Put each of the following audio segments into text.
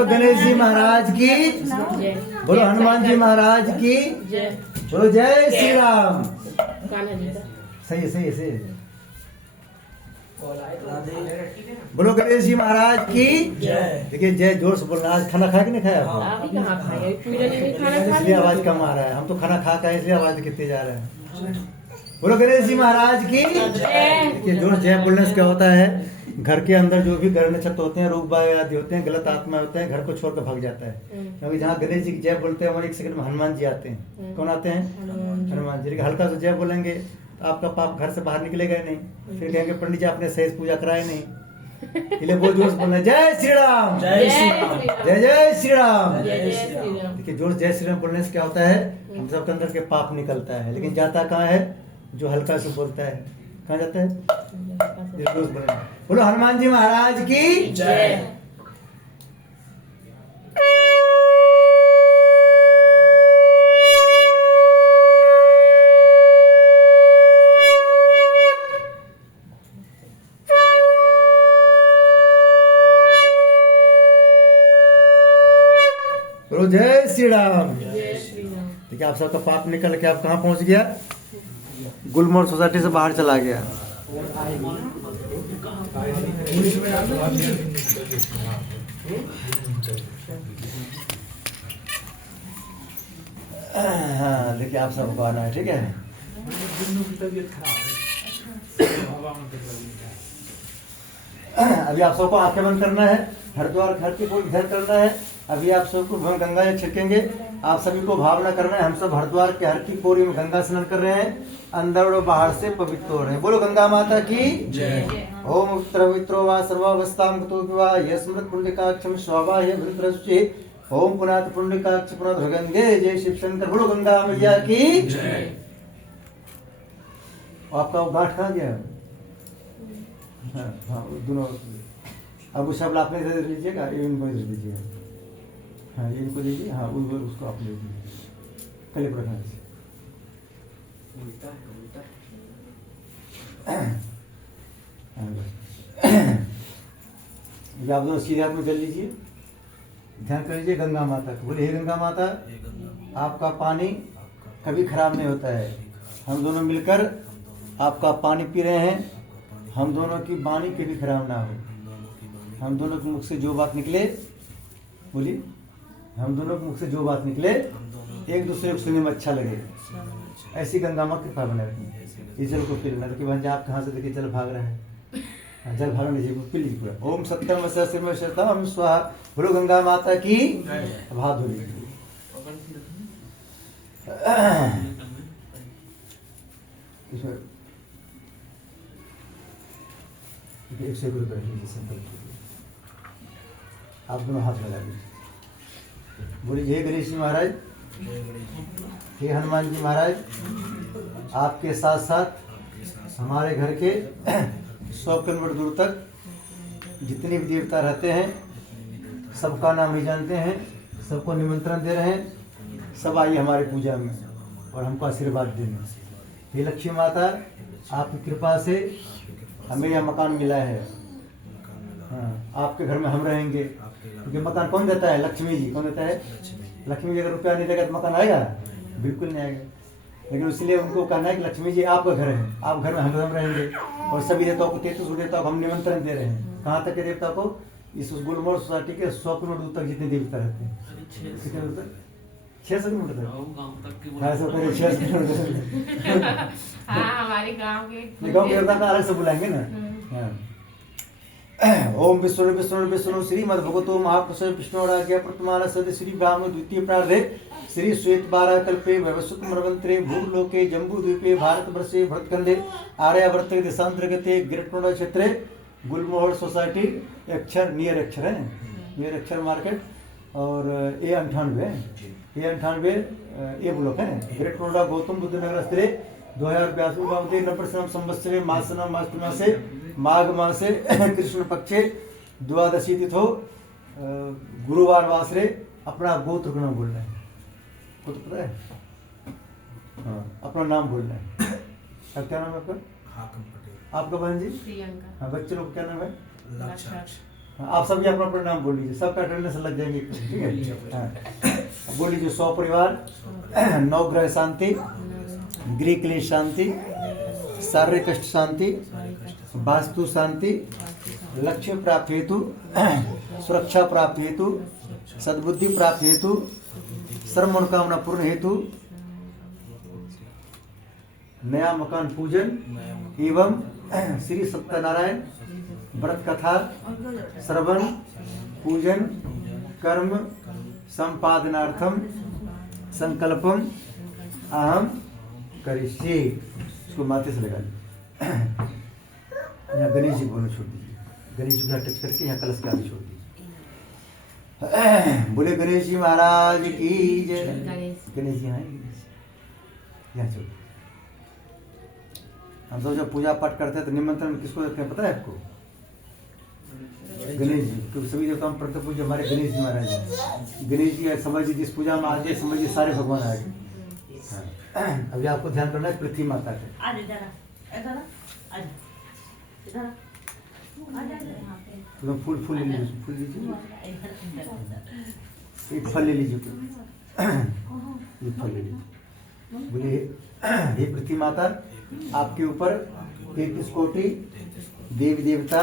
बोलो गणेश जी महाराज की, बोलो हनुमान जी महाराज की, बोलो जय श्री राम। सही है, सही है, सही है। बोलो गणेश जी महाराज की जय। देखिए जय जोर से बोलना। आज खाना खाया कि नहीं खाया? इसलिए आवाज कम आ रहा है। हम तो खाना खा का इसलिए आवाज कितने जा रहा है। बोलो गणेश जी महाराज की जय। देखिए जोर जय बोलने से क्या होता है, घर के अंदर जो भी घर में छत होते हैं, रोग बाग आदि होते हैं, गलत आत्मा होते हैं, घर को छोड़कर भाग जाता है। क्योंकि जहाँ गणेश जी की जय बोलते हैं वहाँ एक सेकंड में हनुमान जी आते हैं। कौन आते हैं? हनुमान जी। हल्का सा जय बोलेंगे तो आपका पाप घर से बाहर निकलेगा ही नहीं। फिर कहेंगे पंडित जी आपने सही पूजा कराए नहीं। इसलिए बहुत जोर से बोलना जय श्री राम, जय श्री राम, जय जय श्री राम। देखिए जोर जय श्री राम बोलने से क्या होता है, हम सबके अंदर के पाप निकलता है। लेकिन जाता कहाँ है? जो हल्का से बोलता है कहाँ जाता है? बोलो हनुमान जी महाराज की जय। बोलो जय श्री राम। देखिए आप सबका पाप निकल के आप कहाँ पहुंच गया? गुलमोहर सोसाइटी से बाहर चला गया। हाँ देखिए आप सबको आना है, ठीक है। अभी आप सबको आंखें बंद करना है, हरिद्वार घर के कोई ध्यान करना है। अभी आप सबको गंगा जल छिड़केंगे। आप सभी को भावना करना है हम सब हरिद्वार के हर की कोरी में गंगा स्नान कर रहे हैं, अंदर और बाहर से पवित्र हो रहे हैं। बोलो गंगा माता की जय। ओम पवित्रो वा सर्वावस्थां गतो वा यस्मृत पुण्यकाक्षम स्वाहा ये वृत्रश्चे ओम पुनात पुण्यकाक्ष पुनः गंगे जय शिव शंकर। बोलो गंगा मैया की जय। आपका वो गांठ कहाँ गया? हाँ दोनों। अब वो सब आपने इधर लीजिएगा, इनको इधर लीजिएगा। हाँ ये इनको दीजिए। हाँ उसको आप ले लीजिए। कले पर रखना। आप दोनों सीधे हाथ में चल लीजिए, ध्यान कर लीजिए गंगा माता को। बोले हे गंगा माता, आपका पानी कभी खराब नहीं होता है। हम दोनों मिलकर आपका पानी पी रहे हैं। हम दोनों की वाणी कभी खराब ना हो। हम दोनों के मुख से जो बात निकले, बोलिए, हम दोनों के मुख से जो बात निकले एक दूसरे को सुनने में अच्छा लगे, ऐसी गंगा माँ कृपा बने रखी। जल को पी लेना। देखिए भाई आप कहाँ से देखिए जल भाग रहा है, जल भाग लीजिए, पी लीजिए पूरा। ओम सत्यम सहस्रम शतम स्वाहा। बोलो गंगा माता की भाव धो लीजिए। एक से बैठ लीजिए, संकल्प आप दोनों हाथ लगा लीजिए। बोलिए जय गणेश जी महाराज, हे हनुमान जी महाराज, आपके साथ साथ हमारे घर के 100 किलोमीटर दूर तक जितने भी देवता रहते हैं सबका नाम ही जानते हैं, सबको निमंत्रण दे रहे हैं। सब आइए हमारी पूजा में और हमको आशीर्वाद देना। हे लक्ष्मी माता, आपकी कृपा से हमें यह मकान मिला है। हाँ, आपके घर में हम रहेंगे। क्योंकि मकान कौन देता है? लक्ष्मी जी। कौन देता है? लक्ष्मी जी। अगर रुपया नहीं देगा तो मकान आएगा? बिल्कुल नहीं आएगा। लेकिन इसलिए उनको कहना है कि लक्ष्मी जी आपका घर है, आप घर में हम रहेंगे। और सभी देवताओं को 33 देवताओं को हम निमंत्रण दे रहे हैं। कहाँ तक के देवता को? इस गुलमोहर सोसाइटी के 100 किलोमीटर दूर तक जितने देवता रहते हैं। कितने दूर तक? 600 किलोमीटर तक। हमारे गाँव के देवता का अलग से बुलाएंगे ना। ओम विष्णु विष्णु विष्णु श्रीमद् भगवतो महापुरुष विष्णुराज्ञा प्रथमान सद श्री ब्राह्मण द्वितीय प्रार्धे श्री श्वेत 12 कल्पे वैवस्वत मरवंतरे भूलोके जम्बू द्वीपे भारतवर्षे भरतखंडे आर्यावर्त देशांतर्गते ग्रेट नोएडा क्षेत्रे गुलमोहर सोसाइटी अक्षर नियर अक्षर है, नियर अक्षर मार्केट और A98 ए ब्लॉक है। ग्रेट नोएडा गौतम बुद्ध नगर स्थिरे 2022 नंबर संवत्सरे मासना मासमा से माघ मासे कृष्ण पक्षे द्वादशी तिथो गुरुवार वासरे अपना गोत्र का नाम बोलना है। को तो पता है? हाँ, अपना नाम बोलना है। अब क्या नाम है आपका? हाकम पटेल। आपका बहन जी? प्रियंका। हाँ, बच्चे लोग क्या नाम है? लक्ष्य। आप सभी अपना अपना नाम बोल लीजिए, सबका अटेंडेंस लग जाएंगे, ठीक है। हाँ बोल लीजिए। 100 परिवार, 9 ग्रह शांति, गृह क्लेश शांति, शारीरिक कष्ट शांति, वास्तु शांति, लक्ष्य प्राप्ति हेतु, सुरक्षा प्राप्ति हेतु, सद्बुद्धि प्राप्ति हेतु, सर्व मनोकामना पूर्ण हेतु, नया मकान पूजन एवं श्री सत्यनारायण व्रत कथा श्रवण पूजन कर्म संपादनार्थम संकल्पम अहम करिष्ये। इसको माथे से लगा लीजिए। यहाँ गणेश जी बोलना छोड़ दीजिए, गणेश जी को टच करके यहाँ कलश के आगे छोड़ दीजिए। बोले गणेश जी महाराज की जय। गणेश जी यहाँ छोड़। हम सब जब पूजा पाठ करते हैं तो निमंत्रण किसको देते हैं पता है आपको? गणेश जी। क्योंकि सभी देवता में प्रथम पूज्य हमारे गणेश जी महाराज हैं। गणेश जी समझिए जिस पूजा में आगे समझिए सारे भगवान आ गए। अभी आपको ध्यान करना है पृथ्वी माता का। तो फूल फूल ले लीजिए, फूल लीजिए, एक फल ले लीजिए, ये फल ले लीजिए। बोलिए हे पृथ्वी माता, आपके ऊपर 33 कोटि देवी देवता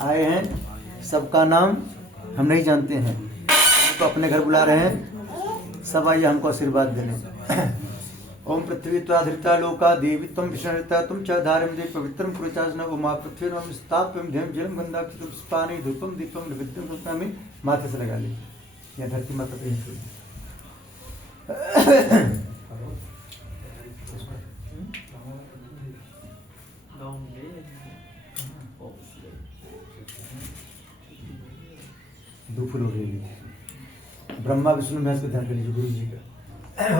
आए हैं। सबका नाम हम नहीं जानते हैं, हमको अपने घर बुला रहे हैं। सब आइए हमको आशीर्वाद देने। ओम पृथ्वी त्वाधृता लोका देवी त्वं विष्णुता तुम च धारम देव पवित्रम पुरुषासन उमा पृथ्वी नम स्थाप्यम ध्यम जलम गंधाक्षितम पुष्पानि धूपम दीपम नैवेद्यम समर्पयामि। माथे से लगा लीजिए, या धरती माता पे छोड़ दीजिए। दो फूल ले लीजिए। ब्रह्मा विष्णु महेश को ध्यान कर लीजिए गुरु जी का।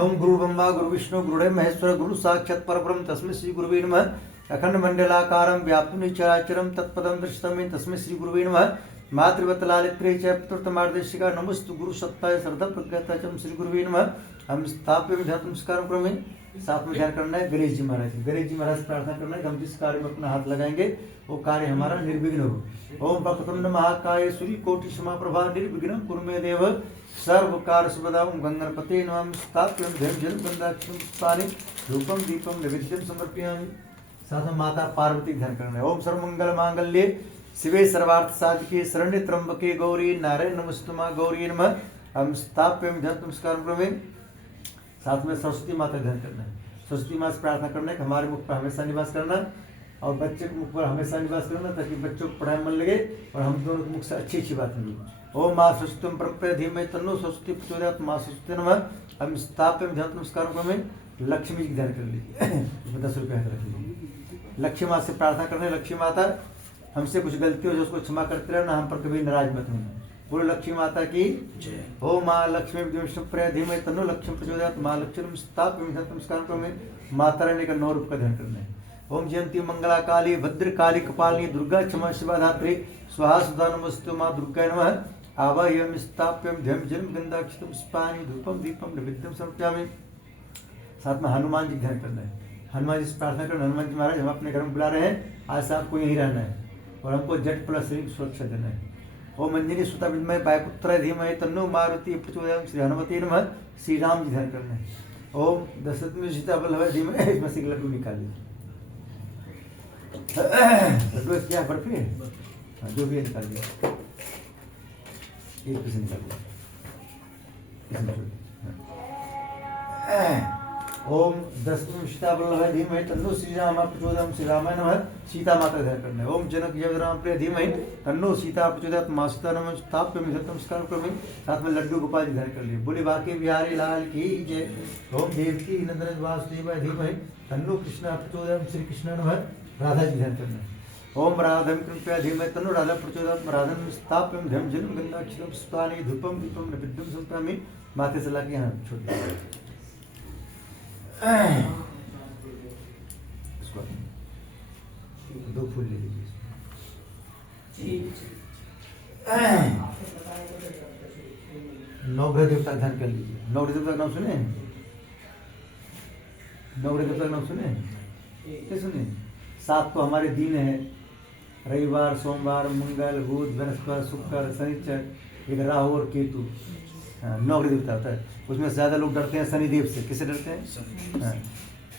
ओम गुरु ब्रह्मा गुरु विष्णु गुरुदेव महेश्वर गुरु साक्षात् परब्रह्म तस्मै श्री गुरुवे नमः। अखंड मंडलाकारं व्याप्तं चराचरं तत्पदं दर्शितं तस्मै श्री गुरुवे नमः। मातृवत्लालित्रे च पुत्रतमार्देशिका नमस्तु गुरु सत्ताय श्रद्धा प्रज्ञाता च श्री गुरुवे नमः। हम स्थाप्य ध्यान नमस्कार क्रमे साथ में ध्यान करना है गणेश जी महाराज। गणेश जी महाराज प्रार्थना करना है कि हम जिस कार्य में अपना हाथ लगाएंगे वो कार्य हमारा निर्विघ्न हो। ओम वक्रतुंड महाकाय सूर्य कोटि समाप्रभा निर्विघ्नं कुरु मे देव सर्व कार्य सर्वदा। ओम गंगणपते नमः। स्थाप्यं ध्यं जलं गंधाक्षितम पुष्पानि धूपम दीपम नैवेद्यं समर्पयामि। साथ में माता पार्वती ध्यान करना है। ओम सर्वमंगल मांगल्ये शिवे सर्वार्थ साधिके शरण्ये त्र्यंबके गौरी नारायण नमस्तुमा गौरी नमः। हम स्थाप्यं ध्यान नमस्कार क्रमे साथ में सरस्वती माता ध्यान करना है। सरस्वती माता से प्रार्थना करना है कि हमारे मुख पर हमेशा निवास करना और बच्चे के मुख पर हमेशा निवास करना, ताकि बच्चों को पढ़ाई मन लगे और हम दोनों के मुख से अच्छी अच्छी बात मिले। ओम माँ सरस्वती प्रप्य धीमहि तन्नो सरस्वती प्रचोदयात्। माँ सरस्वती नमः। हम स्थाप्यं ध्यान नमस्कार में लक्ष्मी जी ध्यान कर लीजिए। 10 रुपये रख लीजिए। लक्ष्मी माता से प्रार्थना करने, लक्ष्मी माता हमसे कुछ गलती हो जो उसको क्षमा करते रहना, हम पर कभी नाराज मत होना। बोलो लक्ष्मी माता की ओम माँ लक्ष्मी विष्णुप्रिया धीमहि तन्नो लक्ष्मी प्रचोदयात्। माँ लक्ष्मी स्थाप्यं ध्यान नमस्कार में माता रानी का 9 रूप का ध्यान करना है। ओम जयंती मंगला काली भद्र काली कपालिनी दुर्गा क्षमा शिवा धात्री स्वाहा सुधा नमस्ते माँ दुर्गा नमः। आवाह्यं स्थाप्यं ध्यं जलं गंधाक्षितम पुष्पानि धूपम दीपम नैवेद्यं समर्पयामि। साथ में हनुमान जी ध्यान करना है। हनुमान जी से प्रार्थना करना, हनुमान जी महाराज हम अपने घर में बुला रहे हैं, आज से आपको यहीं रहना है और हमको जट प्लस सुरक्षा देना है। ओम अंजनी सुता विद्महे वायुपुत्राय धीमहि तन्नो मारुति प्रचोदयात्। श्री हनुमते नमः। श्री राम जी ध्यान करना है। ओम दशरथ में सीता वल्लभ धीमहि। इसमें से लड्डू निकाल लीजिए। लड्डू क्या बर्फी है? हाँ, जो भी है निकाल दिया। एक पीस निकाल दिया। ओम दशरथ सीता वल्लभ धीमहि तन्नो श्री राम प्रचोदयात्। श्री रामाय नमः। सीता माता ध्यान करना है। ओम जनक जय राम प्रिय धीमहि तन्नो सीता प्रचोदयात्। माँ सीता नमः। स्थाप्यं नमस्कार क्रमे साथ में लड्डू गोपाल जी ध्यान कर लिए। बोले बांके बिहारी लाल की जय। ओम देवकी नंदन वासुदेवाय धीमहि तन्नो कृष्ण प्रचोदयात्। श्री कृष्ण नमः। राधा जी ध्यान करना है। ओम राधम कृपया धीमहि तन्नो राधा प्रचोदयात्। राधम स्थाप्यं ध्यं जलं गंधाक्षितम पुष्पानि धूपम दीपम नैवेद्यं समर्पयामि। माथे से लाके यहाँ छोड़ दीजिए। दो फूल ले लीजिए। नवग्रह देवता ध्यान कर लीजिए। नवग्रह देवता का नाम सुने? नवग्रह देवता का नाम सुने? क्या सुने? 7 तो हमारे दिन है, रविवार, सोमवार, मंगल, बुध, बृहस्पति, शुक्र, शनिचर, एक राहु और केतु, 9 ग्रह देवता होता है। उसमें से ज़्यादा लोग डरते हैं शनिदेव से। किससे डरते हैं?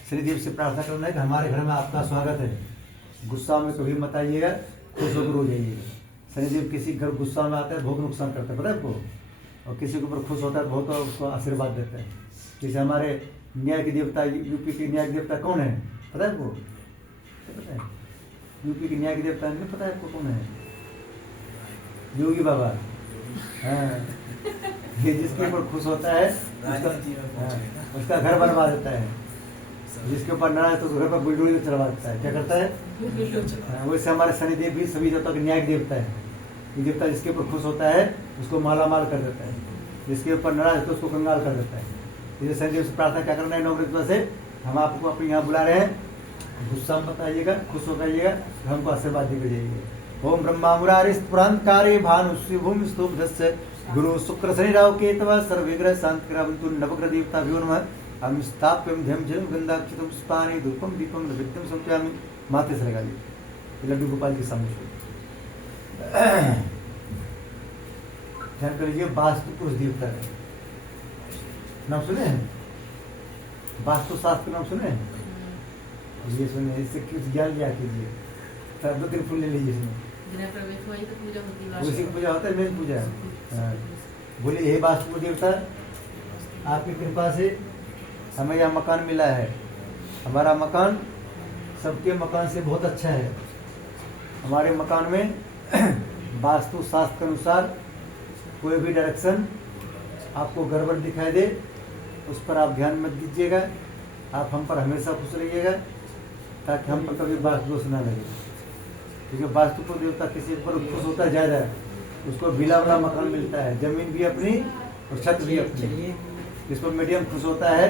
शनिदेव से प्रार्थना करना है कि हमारे घर में आपका स्वागत है, गुस्सा में कभी मत आइएगा, खुश होकर हो जाइएगा। शनिदेव किसी घर गुस्सा में आता है बहुत नुकसान करता है, पता है आपको, और किसी के ऊपर खुश होता है बहुत, उसको आशीर्वाद देता है। जैसे हमारे न्याय के देवता, यूपी के न्याय के देवता कौन है पता है आपको? पता है यूपी के न्याय के देवता नहीं पता है आपको कौन है? योगी बाबा। हाँ, ये जिसके ऊपर खुश होता है उसका घर बनवा देता है, जिसके ऊपर नाराज है तो घर पर बुलडोजर चढ़वा देता है। क्या करता है? वैसे हमारे शनिदेव भी सभी देवता के न्याय देवता है। ये देवता जिसके ऊपर खुश होता है उसको माला माल कर देता है, जिसके ऊपर नाराज है तो उसको कंगाल कर देता है। इसलिए शनिदेव से प्रार्थना क्या करना है? 9 ग्रह से हम आपको अपने यहाँ बुला रहे हैं, गुस्सा मत आइएगा, खुश होकर आइएगा, हमको आशीर्वाद देकर जाइएगा। ओम ब्रह्मा मुरारिस पुरांतकारी भानु भूमि स्तूप दस्य गुरु शुक्र शनि राहु केतव सर्वविग्रह शांति ग्रहवन्तु नवग्रह देवताभ्यो नमः। हम स्थाप्यम ध्यम जलम गंधाक्षितम पुष्पाणि धूपम दीपम नैवेद्यम समर्पयामि। माथे से लगा लीजिए, लड्डू गोपाल के सामने ध्यान कर लीजिए। वास्तु पुरुष देवता है, नाम सुने हैं? वास्तु शास्त्र नाम सुने हैं? ये सुने, इससे कुछ ज्ञान लिया कीजिए, तब 2 दिन फूल ले लीजिए। इसमें गृह प्रवेश हुआ ही तो पूजा होती है, उसी की पूजा होता है, मेन पूजा है। बोलिए हे वास्तु देवता, आपकी कृपा से हमें यह मकान मिला है। हमारा मकान सबके मकान से बहुत अच्छा है। हमारे मकान में वास्तु शास्त्र के अनुसार कोई भी डायरेक्शन आपको गड़बड़ दिखाई दे उस पर आप ध्यान मत दीजिएगा। आप हम पर हमेशा खुश रहिएगा ताकि हम पर कभी वास्तु दोष ना लगे। क्योंकि वास्तु को देवता किसी पर खुश होता है ज़्यादा, उसको बिला वाला मकान मिलता है, जमीन भी अपनी और छत भी अपनी। जिसको मीडियम खुश होता है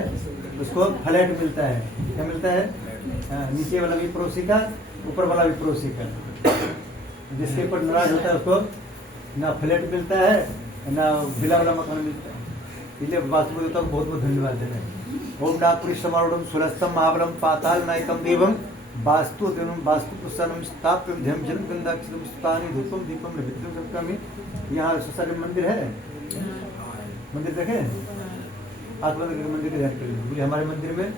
उसको फ्लैट मिलता है। क्या मिलता है? नीचे वाला भी पड़ोसी का, ऊपर वाला भी पड़ोसी का। जिसके ऊपर नाराज होता है उसको ना फ्लैट मिलता है ना बिला वाला मकान मिलता है। इसलिए वास्तु देवता को बहुत बहुत धन्यवाद देना है। ओम नागपुरी समारूढ़ सुलस्तम महाबलम पाताल नायकम देवम वास्तु देवम वास्तु प्रसन्नम स्थाप्यम ध्यम जन गंधाक्षरम पुष्पाणि धूपम दीपम नैवेद्यम समर्पयामि। यहाँ सोसाइटी मंदिर है, मंदिर देखे आप मंदिर के ध्यान कर लीजिए। हमारे मंदिर में,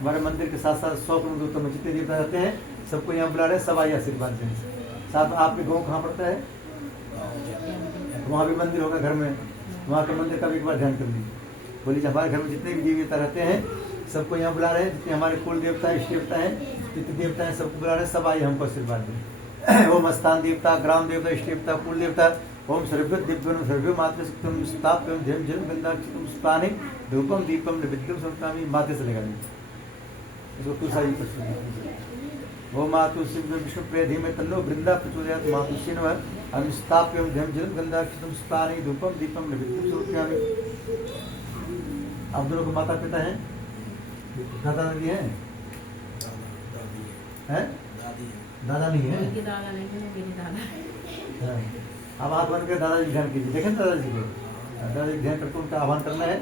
हमारे मंदिर के साथ साथ 100 किलोमीटर में जितने देवता रहते हैं सबको यहाँ बुला रहे हैं, सब आइए आशीर्वाद दें। साथ आपके गाँव कहाँ पड़ता है? वहाँ भी मंदिर होगा घर में, वहाँ के मंदिर का भी एक बार ध्यान कर लीजिए। बोलिए हमारे घर में जितने भी देवी देवता रहते हैं सबको यहाँ बुला रहे हैं। जितने हमारे कुल देवता है, इष्ट देवता है, जितने देवता है सबको बुला रहे हैं, सब आइए हमको आशीर्वाद दें। ओम स्थान देवता, ग्राम देवता, इष्ट देवता, कुल देवता, ओम सर्वभ्यो दिव्यम सर्वभ्यो मातृ शक्तिम स्थाप्यम ध्यम जन गंधाक्षरम पुष्पाणि धूपम दीपम नैवेद्यम समर्पयामि। माथे से लगा लीजिए इसको तुलसा जी पर। ओम मातु शिव विष्णु प्रिय धीमे तन्नो वृंदा प्रचोदयात् मातुश्री नमः। हम स्थाप्यम ध्यम जन गंधाक्षरम पुष्पाणि धूपम दीपम नैवेद्यम समर्पयामि। आप दोनों को माता पिता हैं? दादा दादी हैं? दादा नहीं है? दादा नहीं है, मेरी दादा है। अब हाथ बन कर दादाजी ध्यान कीजिए। देखें दादाजी को, दादाजी ध्यान करके उनका आह्वान करना है,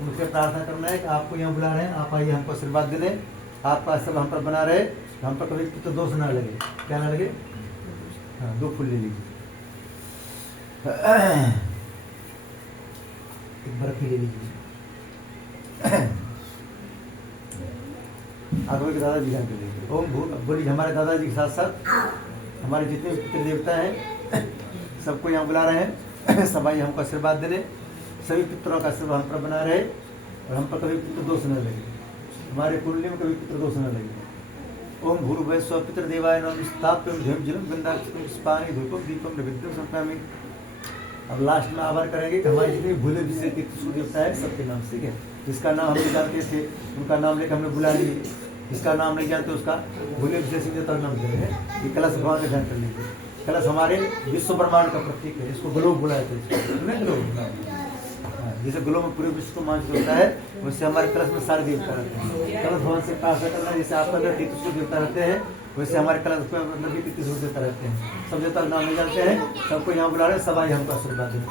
उनसे प्रार्थना करना है कि आपको यहाँ बुला रहे हैं, आप आइए हमको आशीर्वाद देने। आपका सब हम पर बना रहे, हम पर कभी तो दोष ना लगे। क्या ना लगे? हाँ, 2 फूल ले लीजिए, एक बर्फी ले लीजिए। आगे के दादाजी ध्यान कर लीजिए। ओम भू बोलिए हमारे दादाजी के साथ साथ हमारे जितने भी पितृ देवता हैं सबको यहाँ बुला रहे हैं, सब आइए हमको आशीर्वाद देने। सभी पितरों का आशीर्वाद हम पर बना रहे और हम पर कभी पितृ दोष न लगे, हमारे कुंडली में कभी पितृ दोष न लगे। ओम भूर्भुवः स्वः पितृदेवाय नमः। स्थाप्यम ध्यम जलम गंधाक्षरम पुष्पाणि धूपम दीपम नैवेद्यम समर्पयामि। अब लास्ट में आभार करेंगे कि हमारे जितने भूले विषय तीर्थ देवता है सबके नाम से, ठीक है? जिसका नाम हम जानते थे उनका नाम लेकर हमने बुला लिए, जिसका नाम नहीं जानते उसका भूले विशेष देवता नाम दे रहे हैं। ये कलश भगवान का ध्यान कर लीजिए। कलश हमारे विश्व ब्रह्मांड का प्रतीक है, इसको ग्लोब बुलाए थे। ग्लोब जैसे ग्लोब में पूरे विश्व को मानसिक होता है, वैसे हमारे कलश में सारे देवता रहते हैं। कलश भगवान से प्रार्थना करना, जैसे आपका अंदर 33 देवता रहते हैं वैसे हमारे कलश के अंदर भी 33 देवता रहते हैं। सब देवता नाम नहीं जानते हैं, सबको यहाँ बुला रहे हैं, सब आइए हमको आशीर्वाद दें।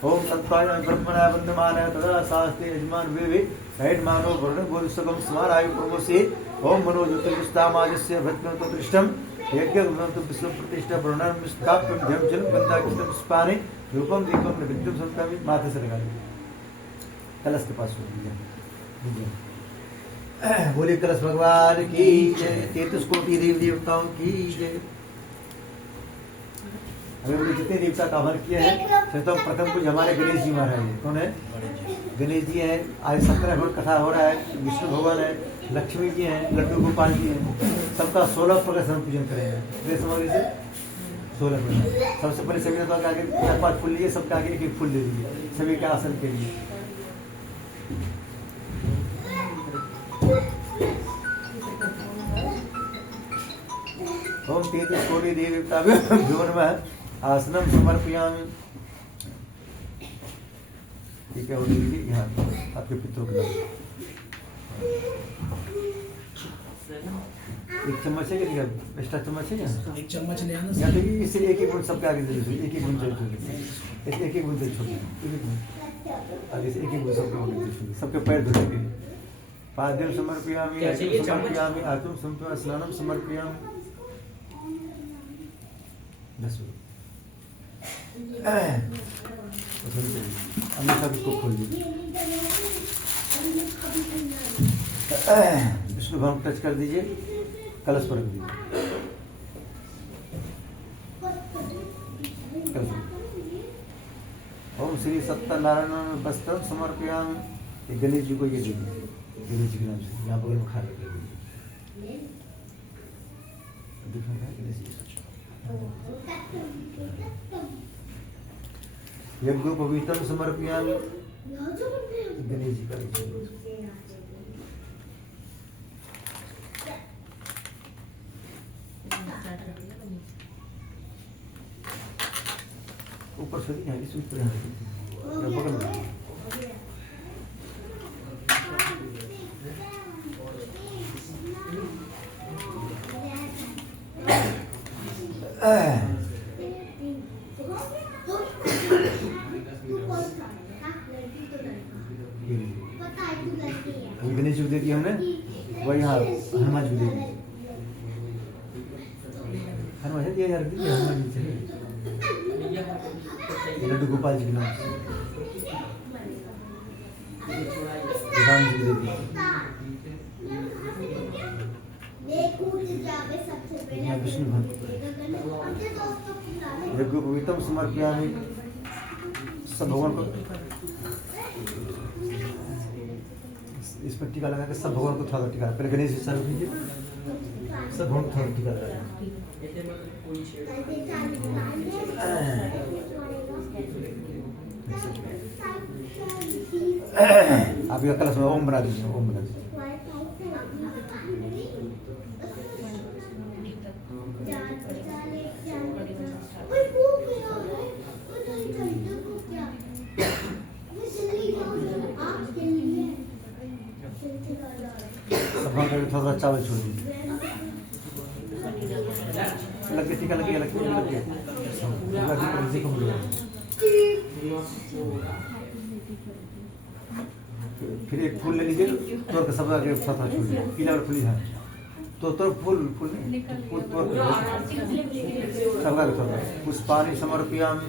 ओम तत्वाय ब्रह्मणाय वंदमानः तदा शास्त्रे यजमान वे राइट मानो वर्ण गोरुसगम स्मार आयु प्रमोसी। ओम मनोज्योतिर्विस्तामाजस्य भद्रतो दृष्टम यज्ञ तो विष्णु प्रतिष्ठा वर्णन काप्यम ध्यम जल गंधा कृष्ण पुष्पानि रूपम दीपम नैवेद्यम समर्पयामि। माथे से लगा दीजिए, कलश के पास दीजिए। बोले कलश भगवान की जय, 33 कोटि देवी देवताओं की जय। अभी हमने जितने देवता का हवन किया है, तो प्रथम कुछ हमारे गणेश जी महाराज है। कौन है? गणेश जी हैं। आज 17 घोड़ कथा हो रहा है। विष्णु भगवान है, लक्ष्मी जी हैं, लड्डू गोपाल जी हैं। सबका 16 प्रकार से हम पूजन करेंगे। सामग्री से 16 प्रकार। सबसे पहले सभी देवताओं के आगे 4-5 फूल लिए, सबके आगे एक फूल दे दीजिए सभी के आसन के लिए। ओम 33 कोटि देवी देवताभ्यो नमः। आसनम समर्पयामि। ठीक है, और लीजिए यहाँ आपके पितरों के नाम। एक चम्मच है क्या? एक्स्ट्रा चम्मच है क्या? एक चम्मच ले आना। यहाँ देखिए, इससे एक एक बूंद सबके आगे दे दीजिए। एक एक बूंद छोड़ दीजिए, एक एक बूंद छोड़ दीजिए, एक एक बूंद आगे से एक एक बूंद सबके आगे दे दीजिए। सबके पैर धोने के लिए पाद्यम समर्पयामि, समर्पयामि, आत्म समर्पयामि, स्नानम समर्पयामि। 10 हमेशा इसको खोल दीजिए। विष्णु भगवान को टच कर दीजिए, कलश पर रख दीजिए। ओम श्री सत्यनारायण वस्त्र समर्पयामि। गणेश जी को ये दीजिए, गणेश जी के नाम से यहाँ बगल में खा रखे दिखने का गणेश जी। यज्ञोपवीतम समर्पयामि। गणेश जी का ऊपर से यहाँ इस ऊपर बगल में। गणेश जी को दे दिया हमने, वही यहाँ हनुमान जी को दे दिया। हनुमान जी यार दीजिए, हनुमान जी चलिए। लड्डू गोपाल जी के नाम से राम जी को दे दिया। विष्णु भगवान यज्ञोपवीतम समर्पयामि। सब भगवान को इस पर टीका लगा के सब भगवान को थोड़ा टीका, पहले गणेश जी चालू कीजिए, सब भगवान को थोड़ा टीका लगा। आप यह कलश में ओम बना दीजिए, ओम बना दीजिए। थोड़ा चावल छोड़ दीजिए। लग के टीका लग गया। फिर एक फूल ले लीजिए, तोड़ के सब आगे छोड़ दीजिए। पीला और फूल है तो फूल नहीं, फूल तोड़ के सब आगे छोड़। पुष्पानि समर्पयामि।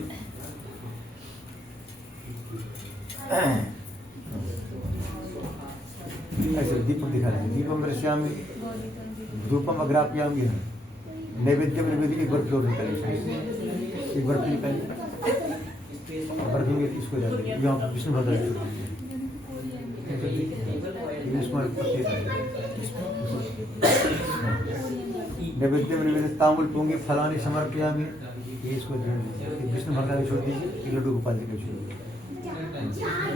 ऐसे दीपक दिखा रहे हैं। दीपम दर्शयामि, धूपम अग्रापयामि। नैवेद्य में निवेदित एक बर्फ निकालिए, एक बर्फ निकालिए, बर्फ में इसको डालिए। यहाँ विष्णु भगवान नैवेद्य में निवेदित तांबूल पोंगे फलानी समर्पयामि। ये इसको विष्णु भगवान छोड़ दीजिए, लड्डू गोपाल जी को छोड़ दीजिए।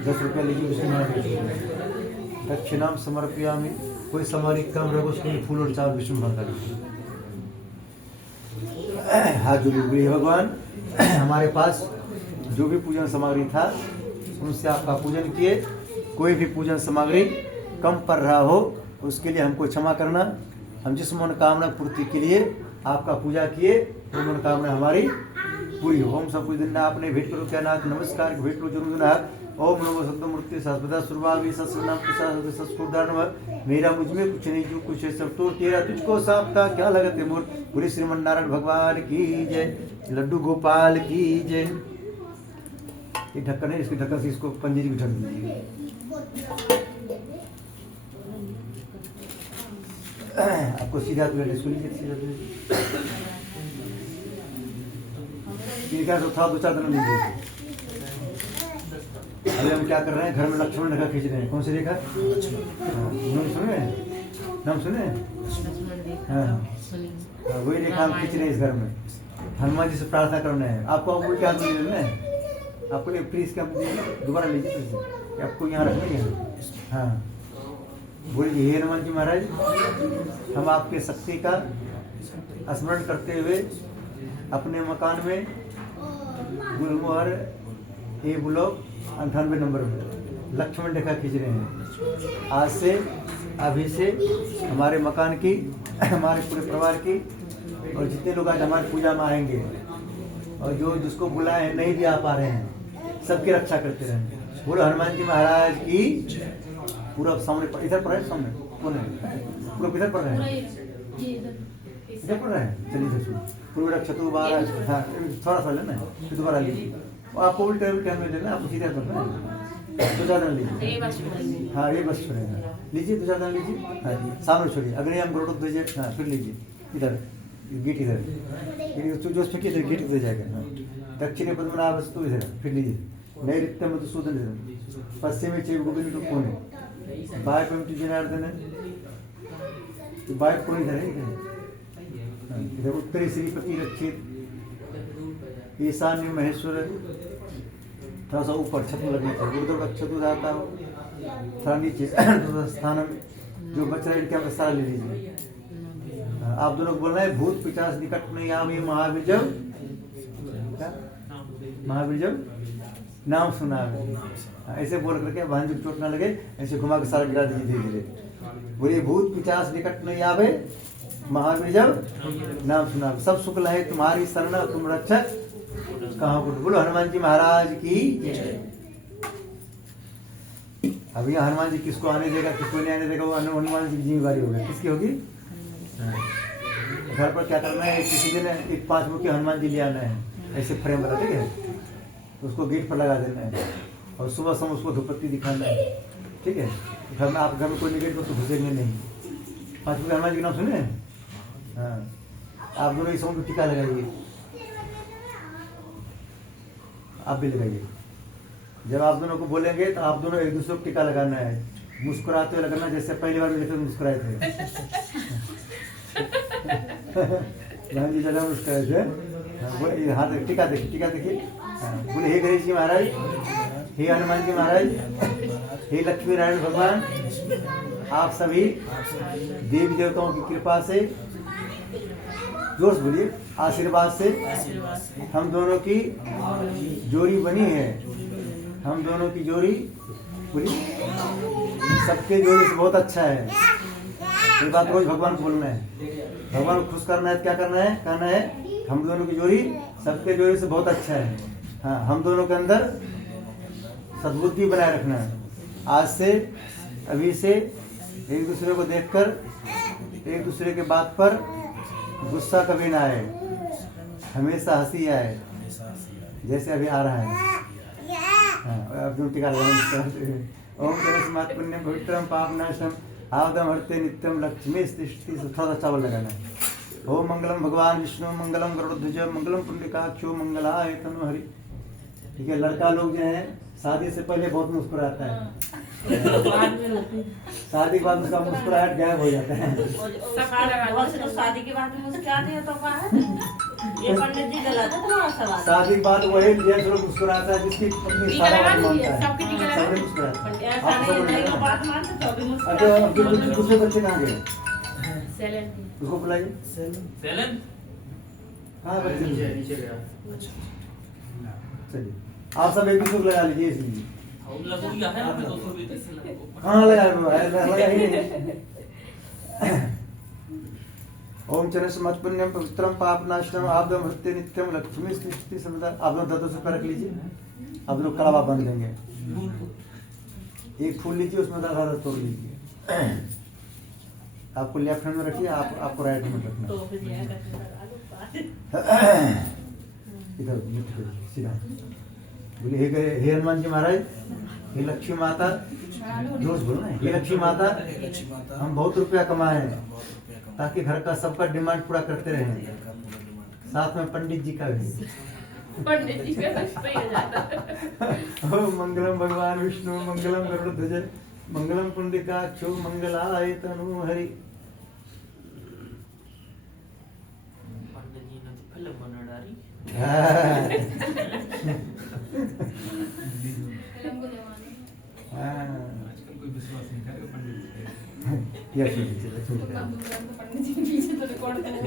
10 रुपया लीजिए, विष्णु भगवान को छोड़ दीजिए। दक्षिणाम समर्पयामि। कोई सामग्री कम रहो उसमें फूल और चावल विष्णु भगवान का लीजिए। हाथ जोड़िए भगवान, हमारे पास जो भी पूजन सामग्री था उनसे आपका पूजन किए। कोई भी पूजन सामग्री कम पड़ रहा हो उसके लिए हमको क्षमा करना। हम जिस मनोकामना पूर्ति के लिए आपका पूजा किए वो मनोकामना हमारी पूरी ओम सब कुछ दिन आपने भेंट करो क्या नाथ नमस्कार भेंट करो जरूर ना ओम नमो सत्य मूर्ति सर्वदा सुरभावी सत्सनाम प्रसाद सत्सुदान मेरा मुझ में कुछ नहीं जो कुछ है सब तो तेरा तुझको साफता क्या लगते मोर पूरे श्रीमन नारायण भगवान की जय लड्डू गोपाल की जय। ये ढक्कन है इसकी ढक्कन से इसको पंजीरी भी ढक दीजिए। आपको सीधा तो इसको लीजिए सीधा तो था 2-4 दिन लीजिए। अभी हम क्या कर रहे हैं घर में लक्ष्मण रेखा खींच रहे हैं। कौन सी रेखा? नाम सुने नाम सुने हाँ वही रेखा हम खींच रहे हैं इस घर में। हनुमान जी से प्रार्थना करना है आपको। उल्टे हाथ में लेना है आपको। एक प्लीज क्या दोबारा लीजिए फिर आपको यहाँ रखना है। हाँ बोलिए हे हनुमान जी महाराज हम आपके शक्ति का स्मरण करते हुए अपने मकान में गुलमोहर ए ब्लॉक 98 नंबर में लक्ष्मण रेखा खींच रहे हैं। आज से अभी से हमारे मकान की हमारे पूरे परिवार की और जितने लोग आज हमारी पूजा में आएंगे और जो जिसको बुलाए हैं नहीं भी आ पा रहे हैं सबकी रक्षा करते रहें। बोलो हनुमान जी महाराज की। पूरा सामने इधर पर है सामने कौन है पूरा किधर पर है इधर पर है। चलिए पूर्व रक्षतु बारह हाँ थोड़ा सा लेना फिर दोबारा लीजिए। आपको उल्टे उल्टे में लेना आपको सीधा करना है। 2-4 दिन लीजिए। हाँ ये बस छोड़ेगा लीजिए 2-4 दिन लीजिए। हाँ सामने छोड़िए अग्नि हम गरुड़ दीजिए। हाँ फिर लीजिए इधर गेट इधर जो फेंकिए इधर गेट इधर जाएगा। हाँ दक्षिण पद्मनाभ वस्तु इधर फिर लीजिए नैऋत्य मधुसूदन इधर पश्चिमी चैव गोविंद पुणे बाय पंक्ति जनार्दन है बाय पुणे इधर है इधर उत्तरी श्रीपति रक्षित ईशान्य महेश्वर थोड़ा सा ऊपर छत लगना चाहिए उधर चतुर्धाता थोड़ा नीचे स्थान जो बच रहा है इनके सारा ले लीजिए। आप दोनों बोल रहे हैं भूत पिचास निकट में आवे महावीर जब महावीर जब नाम सुना है ऐसे बोल करके भान जो चोट ना लगे ऐसे घुमा के सारा गिरा दीजिए धीरे धीरे। बोलिए भूत पिचास निकट नहीं आवे महावीर जब नाम सुना सब सुख लहे तुम्हारी शरण तुम रक्षक कहाँ को। बोलो हनुमान जी महाराज की। अब यहाँ हनुमान जी किसको आने देगा किसको नहीं आने देगा वो हनुमान जी की जिम्मेवारी होगी। किसकी होगी? घर पर क्या करना है किसी दिन एक 5 मुखी हनुमान जी ले आना है ऐसे फ्रेम बना ठीक है उसको गेट पर लगा देना है और सुबह शाम उसको धूपबत्ती दिखाना है ठीक है। घर में आप घर में कोई नहीं गेट पर तो घुसेंगे नहीं। 5 मुखी हनुमान जी का नाम सुने हाँ आप दोनों इस समय टीका लगाइए आप भी लगाइए। जब आप दोनों को बोलेंगे तो आप दोनों एक दूसरे को टीका लगाना है मुस्कुराते हुए लगाना जैसे पहली बार मिले थे मुस्कुराए थे। जी ज्यादा मुस्कुराए थे। हाथ टीका देखिए बोले हे गणेश जी महाराज हे हनुमान जी महाराज हे लक्ष्मी नारायण भगवान आप सभी देवी देवताओं की कृपा से जोर से बोलिए आशीर्वाद से हम दोनों की जोड़ी बनी है। हम दोनों की जोड़ी बोलिए सबके जोड़ी से बहुत अच्छा है। ये बात रोज भगवान को बोलना है भगवान को खुश करना है क्या करना है कहना है हम दोनों की जोड़ी सबके जोड़ी से बहुत अच्छा है। हाँ हम दोनों के अंदर सद्बुद्धि बनाए रखना है। आज से अभी से एक दूसरे को देखकर एक दूसरे के बात पर गुस्सा कभी ना आए हमेशा हंसी आए जैसे अभी आ रहा है। हाँ अब टीका ओम तरस्मात् पुण्यम पवित्रम पापनाशम आवदम हरते नित्यम लक्ष्मी स्थिति थोड़ा चावल लगाना है। ओम मंगलम भगवान विष्णु मंगलम गरुड़ध्वज मंगलम पुंडरीकाक्षो मंगलाय तनु हरि। ठीक है लड़का लोग जो है शादी से पहले बहुत मुस्कुराता है शादी के बाद उसका मुस्कुराहट गायब हो जाता है। तो शादी के बाद मुस्कुराते हैं तो ये पंडित जी गलत है तुम्हारा सवाल। शादी के बाद वही जेंट्स लोग मुस्कुराता है जिसकी पत्नी सारा बात मानता है सबने मुस्कुराता है। अच्छा दूसरे बच्चे कहाँ गए उसको बुलाइए। हाँ बच्चे चलिए आप सब एक दूसरे को लगा लीजिए इसलिए हाँ लगा ही नहीं। ओम चरस मत पुण्यम पवित्रम पाप नाशनम आप लोग हृत्य नित्यम लक्ष्मी स्थिति समझा। आप लोग दर्दों से पैर रख लीजिए। आप लोग कड़ावा बंद लेंगे। एक फूल लीजिए, उसमें आधा तोड़ लीजिए। आपको लेफ्ट हैंड में रखिए, आपको राइट हैंड में रखना। तो फिर यह करके इधर सीधा बोलिए हे हनुमान जी महाराज, हे लक्ष्मी माता, जोश बोलो ना, हे लक्ष्मी माता, हम बहुत रुपया कमाए हैं ताकि घर का सबका डिमांड पूरा करते रहें, साथ में पंडित जी का भी। पंडित जी का सही हो जाता है। ओम मंगलम भगवान विष्णु मंगलम गरुड़ध्वज मंगलम पुंडरीकाक्षो मंगलाय तनु हरि। पंडित जी ने तो फिल्म बना डाली। आजकल कोई विश्वास नहीं करे पंडित जी।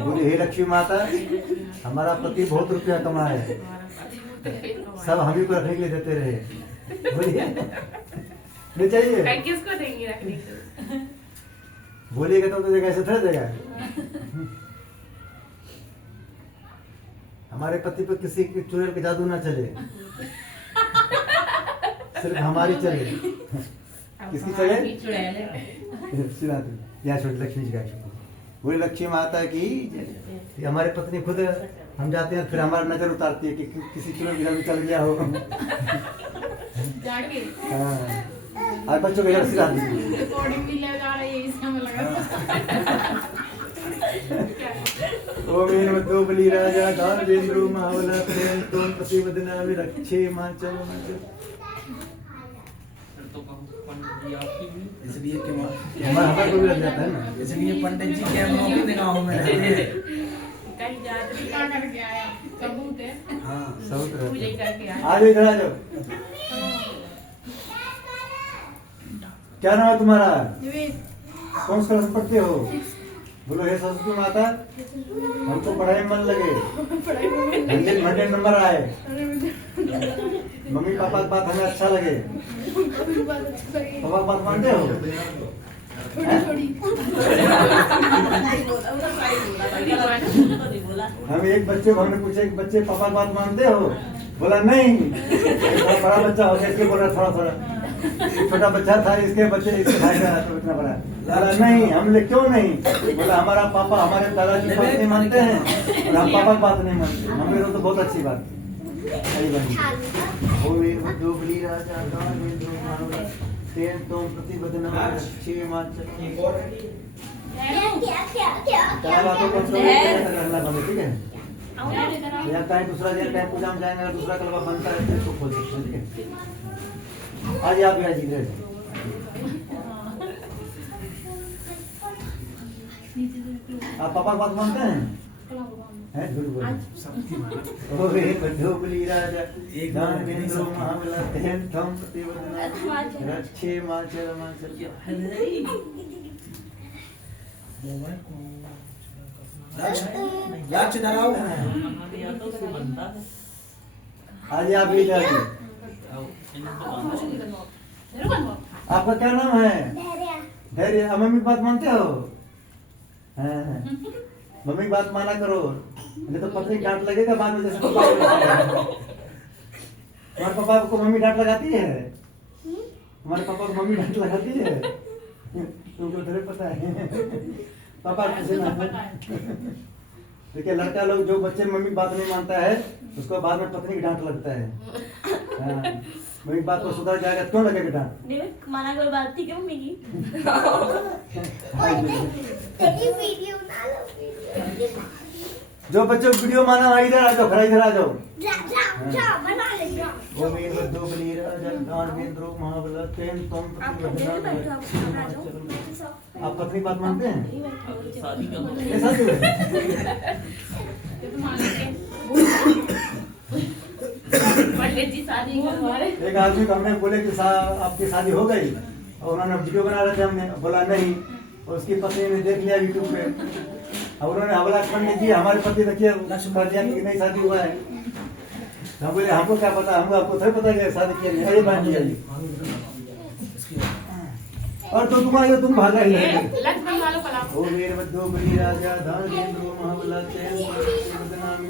बोले हे लक्ष्मी माता, हमारा पति बहुत रुपया कमाए, सब हम ही को रखने के लिए देते रहे। बोलिए नहीं चाहिए, किसको देंगे रखने को? बोलिएगा तो देगा, ऐसे थोड़ा देगा। हमारे पति पर किसी के चुड़ैल के जादू ना चले, सिर्फ हमारी चले। किसकी चले? सीधा यहाँ छोड़ लक्ष्मी जी का बोले लक्ष्मी माता की जय। हमारे पत्नी खुद हम जाते हैं, फिर हमारा नजर उतारती है कि किसी चुड़ैल के जादू चल गया हो। हाँ, आज बच्चों के घर सिला दीजिए। रिकॉर्डिंग भी लगा रही है, इसका मुझे लगा। ओम मद्दो बलि राजा दानवेंद्रो महाबला प्रेंतो प्रतिवदना विरक्षे माचल माचल। तो पंडित जी आपकी भी इसलिए कि हमारा को भी लग जाता है ना। इसलिए पंडित जी के मौके दिखाओ मैं। कहीं यात्री का करके आया, सबूत है। हाँ सब पूजा ही करके आया। आ जाओ, इधर आ जाओ। क्या नाम है तुम्हारा? कौन सा क्लास पढ़ते हो? बोलो हे सरस्वती माता, हमको पढ़ाई में मन लगे, 100 नंबर आए, मम्मी पापा की बात हमें अच्छा लगे। पापा की बात मानते हो? हम एक बच्चे को हमने पूछा, एक बच्चे पापा की बात मानते हो? बोला नहीं। एक बड़ा बच्चा हो गया, इसके बोल रहा थोड़ा थोड़ा। छोटा बच्चा था, इसके बच्चे इसके भाई का तो इतना बड़ा। बोला नहीं। हमने क्यों नहीं? बोला हमारा पापा हमारे दादाजी की बात नहीं मानते हैं और हम पापा की बात नहीं मानते। हमें तो बहुत अच्छी बात सही बनी। ओ वीर जो बलि राजा दानवेंद्रो महाबला प्रेंतो प्रतिवदना विरक्षे माचल। चार बातों को करना बंद, ठीक है? या कहीं दूसरा दिन कहीं पूजा में जाएंगे, अगर दूसरा कलवा बनता है तो इसको खोल सकते हैं, ठीक है? आज आप यहाँ जी रहे। आप पापा की बात मानते हैं? हैं झूठ बोले। ओ रे बद्धो बलि राजा दानवेंद्रो महाबला प्रेंतो प्रतिवदना विरक्षे माचल माचल। लक्ष्य धराओ। हमारे यहाँ तो उसको बनता है। आज आप ये जाइए। आपका क्या नाम है? धैर्य। आप मम्मी की बात मानते हो? हाँ। मम्मी की बात माना करो, नहीं तो पत्नी डांट लगेगा बाद में। जैसे पापा तुम्हारे पापा को मम्मी डांट लगाती है? हमारे पापा को मम्मी डांट लगाती है? तुमको धरे पता है? पापा कैसे ना? देखिए लड़का लोग जो बच्चे मम्मी बात नहीं मानता है उसको बाद में पत्नी की डांट लगता है। हाँ, मम्मी बात को सुधर जाएगा, क्यों लगेगा डांट? माना कोई बात थी क्या मम्मी की? जो बच्चों वीडियो माना वहाँ इधर आ जाओ, खरा इधर आ जाओ। ओ वीर बद्धो बलि राजा दानवेंद्रो महाबला प्रेंतो प्रतिवदना विरक्षे माचल। आप पत्नी बात मानते हैं? शादी का ऐसा क्यों है? पंडित जी शादी करवा रहे। एक आदमी को हमने बोले कि आपकी शादी हो गई, और उन्होंने वीडियो बना रहे थे, हमने बोला नहीं, और उसकी पत्नी ने देख लिया यूट्यूब पे, और उन्होंने बोला पंडित जी हमारे पति देखिए कर दिया कि नहीं शादी हुआ है। हम बोले हमको क्या पता, हमको आपको थोड़ी पता है शादी किया नहीं। अरे बात नहीं। और तो तुम आए तुम भागा ही नहीं। लंच बनवा लो कलाम। ओ वीरभद्रो बली राजा धानेन्द्रो महाबला तेन बदनामी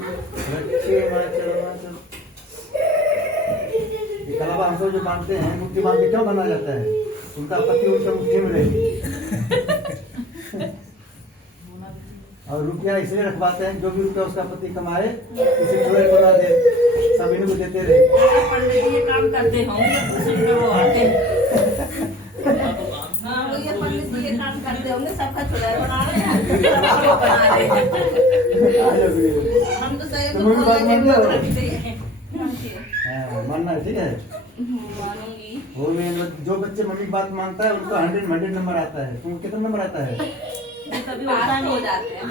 रक्षे माचल। ये कलावा हम सब जो मानते हैं मुट्ठी बांध के क्यों बना जाता है? उनका पति उनका मुट्ठी में रहेगी। और रुपया इसलिए रखवाते हैं जो भी रुपया उसका पति कमाए इसे चोरी बना दे, सब इनको देते रहे। पंडित जी ये काम करते होंगे उसी में वो आते हाँ वो ये पंडित जी ये काम करते होंगे सबका चुड़ैल बना रहे हैं सबका वो बना रहे हैं। हम तो सही तुम भी बात मानते हो? मानती हाँ, मानना है, ठीक है। मानूंगी। वो जो बच्चे मम्मी की बात मानता है उनको 100 नंबर आता है। तुमको कितना नंबर आता है? कभी पास हो जाते हैं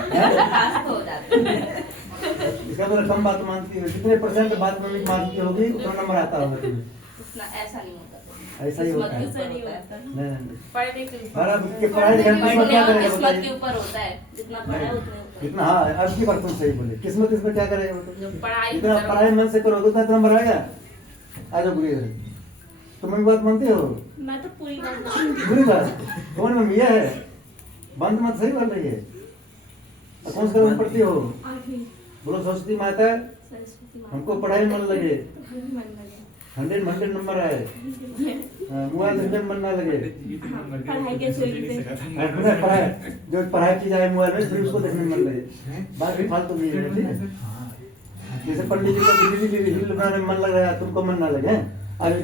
पास हो जाते हैं। इसका मतलब कम बात मानती है। कितने परसेंट बात मम्मी की मानती होगी उतना नंबर आता होगा तुम्हें। इतना ऐसा नहीं होता ऐसा ही होता है। किस्मत नहीं होता नहीं पढ़ने के लिए। और अब के पढ़ाई लिखाई में किस्मत क्या करेगा किस्मत के बताइए? ऊपर होता है जितना पढ़ा उतने जितना हाँ अब की बात तुम सही बोले। किस्मत इसमें क्या करेगा बताइए? पढ़ाई इतना पढ़ाई मन से करोगे उतना नंबर आएगा। आ जाओ बुरी इधर। तुम मम्मी बात मानती हो? मैं तो पूरी बात बुरी बात कौन मम्मी ये है? बंद मत सही बोल रही है। कौन सा कदम पढ़ती हो? बोलो सरस्वती माता हमको पढ़ाई मन लगे 100 नंबर आए। मोबाइल देखने में मन ना लगे। पढ़ाई के पढ़ाई जो पढ़ाई की जाए मोबाइल में फिर उसको देखने में मन लगे। बाकी फालतू नहीं है, ठीक है। जैसे पंडित जी को रील बनाने में मन लग रहा है तुमको मन ना लगे। आगे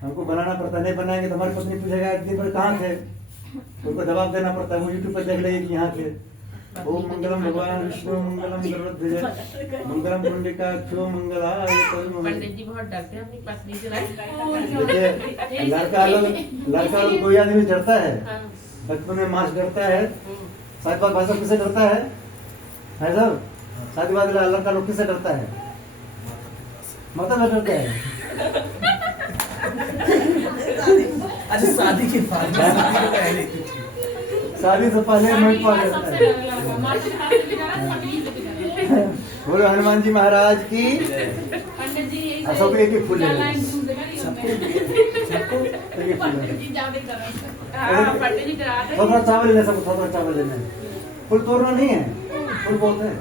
हमको बनाना पड़ता, नहीं बनाएंगे तो हमारी पत्नी पूछेगा दिन भर कहाँ थे, उनको जवाब देना पड़ता है। वो यूट्यूब पर देख लेंगे कि यहाँ थे। ओम मंगलम भगवान विष्णु मंगलम गरुड़ध्वज मंगलम पुंडरीकाक्षो मंगलाय पंडित जी बहुत डरते हैं अपनी पत्नी से। देखिए लड़का लोग 2 आदमी डरता है। बचपन में माँ से डरता है, शादी बाद भाई साहब किससे डरता है? है साहब शादी बाद लड़का लोग किससे डरता है? माता में डरता है। अच्छा शादी के बाद शादी से पहले मन पा जाता है। बोलो हनुमान जी महाराज की। पंडित जी सबको एक एक फूल ले लो। सबको एक फूल ले लो। पंडित जी डरा रहे थोड़ा चावल लेना, सबको थोड़ा चावल लेना है। फूल तोड़ना नहीं है, फूल बहुत है।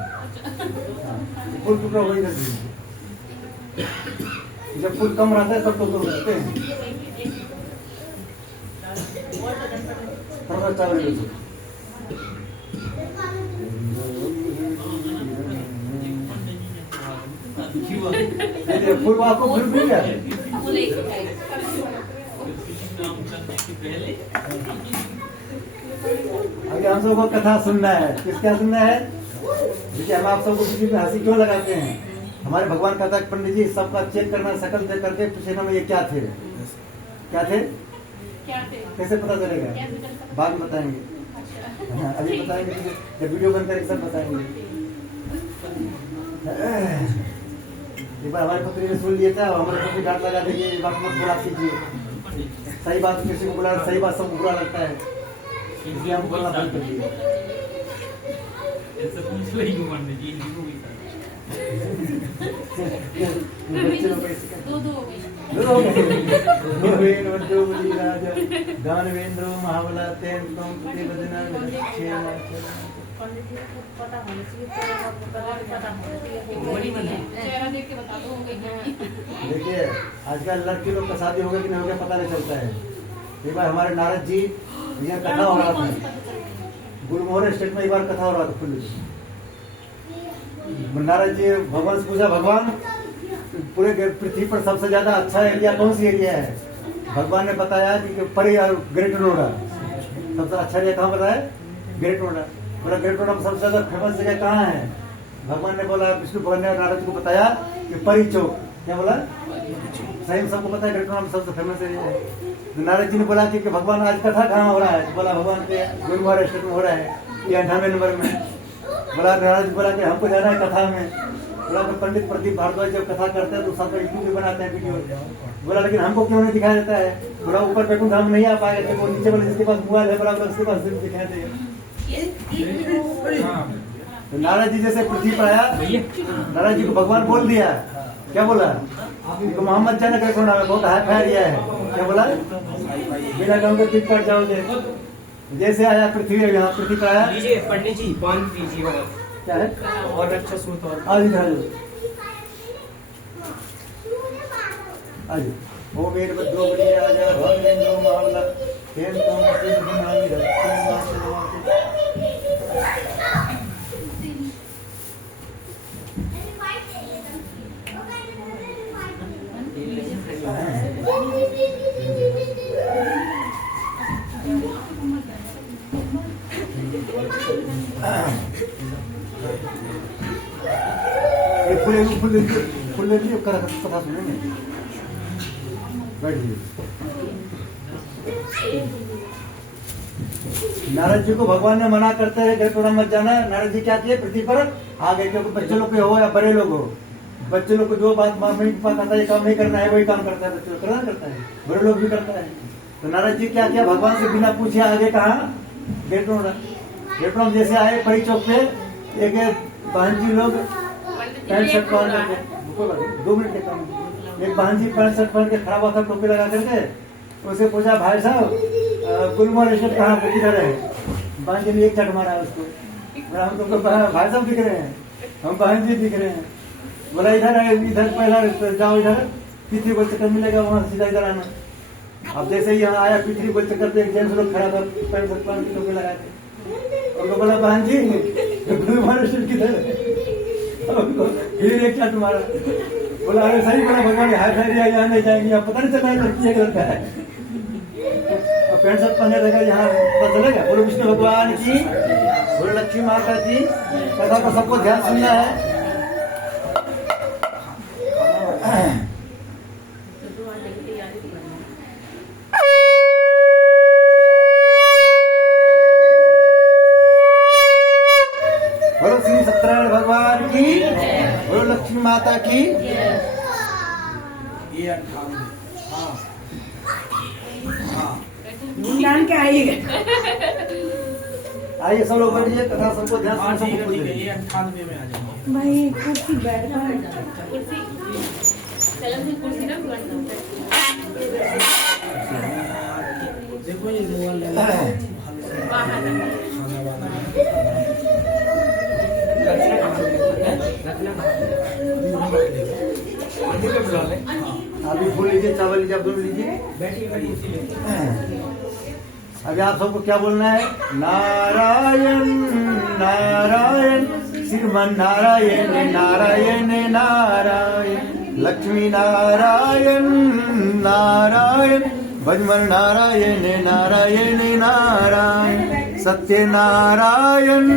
हाँ, फूल टुकड़ा वही कर दीजिए। जब फूल कम रहता है तब तो तोड़ सकते हैं। थोड़ा चावल ले लो। फूल आपको फूल मिल गया। आगे हम सबको कथा सुनना है। किसका सुनना है? देखिए हम आप सबको किसी में हंसी क्यों लगाते हैं? हमारे भगवान कहता है पंडित जी सबका चेक करना, शकल देख करके पूछेगा में ये क्या थे, क्या थे, कैसे पता चलेगा? बाद में बताएंगे। हाँ, अभी बताएंगे जब वीडियो बंद करके सब बताएंगे। एक बार हमारी पत्नी ने सुन लिया था और हमारे पत्नी डांट लगा देगी ये बात मत बोला कीजिए। सही बात किसी को बोला, सही बात सबको बुरा लगता है, इसलिए हम बोलना बंद कर दिए। ऐसा पूछ लो ही पंडित जी इनको भी बच्चे लोग दानवेंद्रो महाबला तेन तुम प्रतिबदना पता होना चाहिए। चेहरा देख के बता दो। देखिए आजकल लड़की लोग का शादी हो गया कि नहीं हो गया पता नहीं चलता है। एक बार हमारे नारद जी यहाँ कथा हो रहा था, गुलमोहर स्टेट में एक बार कथा हो रहा था। फुल नारद जी भगवान से पूछा, भगवान पूरे पृथ्वी पर सबसे ज्यादा अच्छा एरिया कौन सी एरिया है? भगवान ने बताया कि परी और ग्रेट नोएडा सबसे अच्छा एरिया कहाँ बताया? ग्रेट नोएडा। बोला ग्रेट नोएडा में सबसे ज्यादा फेमस जगह कहाँ है? भगवान ने बोला, विष्णु भगवान ने नारद जी को बताया कि परी चौक। क्या बोला? सही में सबको पता है ग्रेट नोएडा में सबसे फेमस एरिया है। तो नारद जी ने बोला कि भगवान आज कथा कहाँ हो रहा है? बोला भगवान के गुलमोहर स्टेट में हो रहा है, ये 98 नंबर में। बोला नारद जी बोला कि हमको जाना है कथा में। बोला तो पंडित प्रदीप भारद्वाज जब कथा करते हैं तो सब यूट्यूब बनाते हैं वीडियो। बोला लेकिन हमको क्यों नहीं दिखाया जाता है? बोला ऊपर बैठूंगा हम नहीं आ पाएंगे, वो नीचे वाले जिसके पास मोबाइल है बोला उसके पास दिखाई देगा। तो नारद जी जैसे पृथ्वी पर आया, नारद जी को भगवान बोल दिया क्या बोला? इनको मोहम्मद जाने का कौन बहुत हाई फाई दिया है। क्या बोला? बिना गाँव के पीठ कट जाओगे। जैसे आया पृथ्वी, यहाँ पृथ्वी पर आया। लीजिए पंडित जी पान पीजिए और क्या है? और अच्छा सूत और आज इधर आज वो मेरे दो बजे आजा भगवान दो मामला खेल तो मस्जिद में नामी रखते फुल कर कथा सुनेंगे। बैठिए। नारद जी को भगवान ने मना करते हैं घर पर मत जाना। नारद जी क्या किए? पृथ्वी पर आ गए, क्योंकि बच्चे लोग पे हो या बड़े लोग हो, बच्चे लोग को जो बात मम्मी पापा कहता है ये काम नहीं करना है, वही काम करता है, बच्चे लोग करना करता है, बड़े लोग भी करता है। तो नारद जी क्या किया? भगवान से बिना पूछे आगे कहा गेट में जैसे आए परी चौक पे, एक बहन जी लोग पैंट शर्ट पहन करके 2 मिनट के काम, एक बहन जी पैंट शर्ट पहन के खड़ा हुआ था टोपी लगा करके, उसे पूछा भाई साहब गुलमोहर स्टेट कहाँ पे किधर है? बहन जी ने एक चट मारा उसको। हम तुमको भाई साहब दिख रहे हैं, हम बहन जी दिख रहे हैं। बोला इधर है, इधर पहला जाओ, इधर पृथ्वी गोल चक्कर मिलेगा, वहां सीधा इधर आना। अब जैसे ही यहाँ आया पृथ्वी गोल चक्कर पे एक जेंट्स लोग खड़ा था पैंट शर्ट पहन के टोपी लगा के, उनको बोला बहन जी गुलमोहर स्टेट किधर है? फिर एक चट मारा। बोला अरे सही बोला भगवान, हाई फाई यहाँ नहीं जाएंगे, अब पता नहीं चला है लड़की एक लड़का है। और पैंट शर्ट पहने रहेगा, यहाँ पता चलेगा। बोलो विष्णु भगवान की, बोलो लक्ष्मी माता की। कथा को सबको ध्यान सुनना है। बोलो श्री सत्यनारायण भगवान की, बोलो लक्ष्मी माता की। ये 58 हाँ ढूंढ के आइएगा। आइए सब लोग बैठिए, कथा सबको ध्यान हाँ सुनना, ठीक सबको है पूछिए। ये 98 में आ जाएंगे। भाई कुर्सी बैठ कुर्सी चलो फिर कुर्सी ना देखो ये मोबाइल ले लो बाहर खाना वाना आगे पे बुला ले। अभी फूल लीजिए, चावल लीजिए, आप दोनों लीजिए। बैठिए बैठिए इसी ले। अभी आप सबको क्या बोलना है? नारायण नारायण श्रीमन नारायण नारायण नारायण, लक्ष्मी नारायण नारायण, भजमन नारायण नारायण नारायण, सत्य नारायण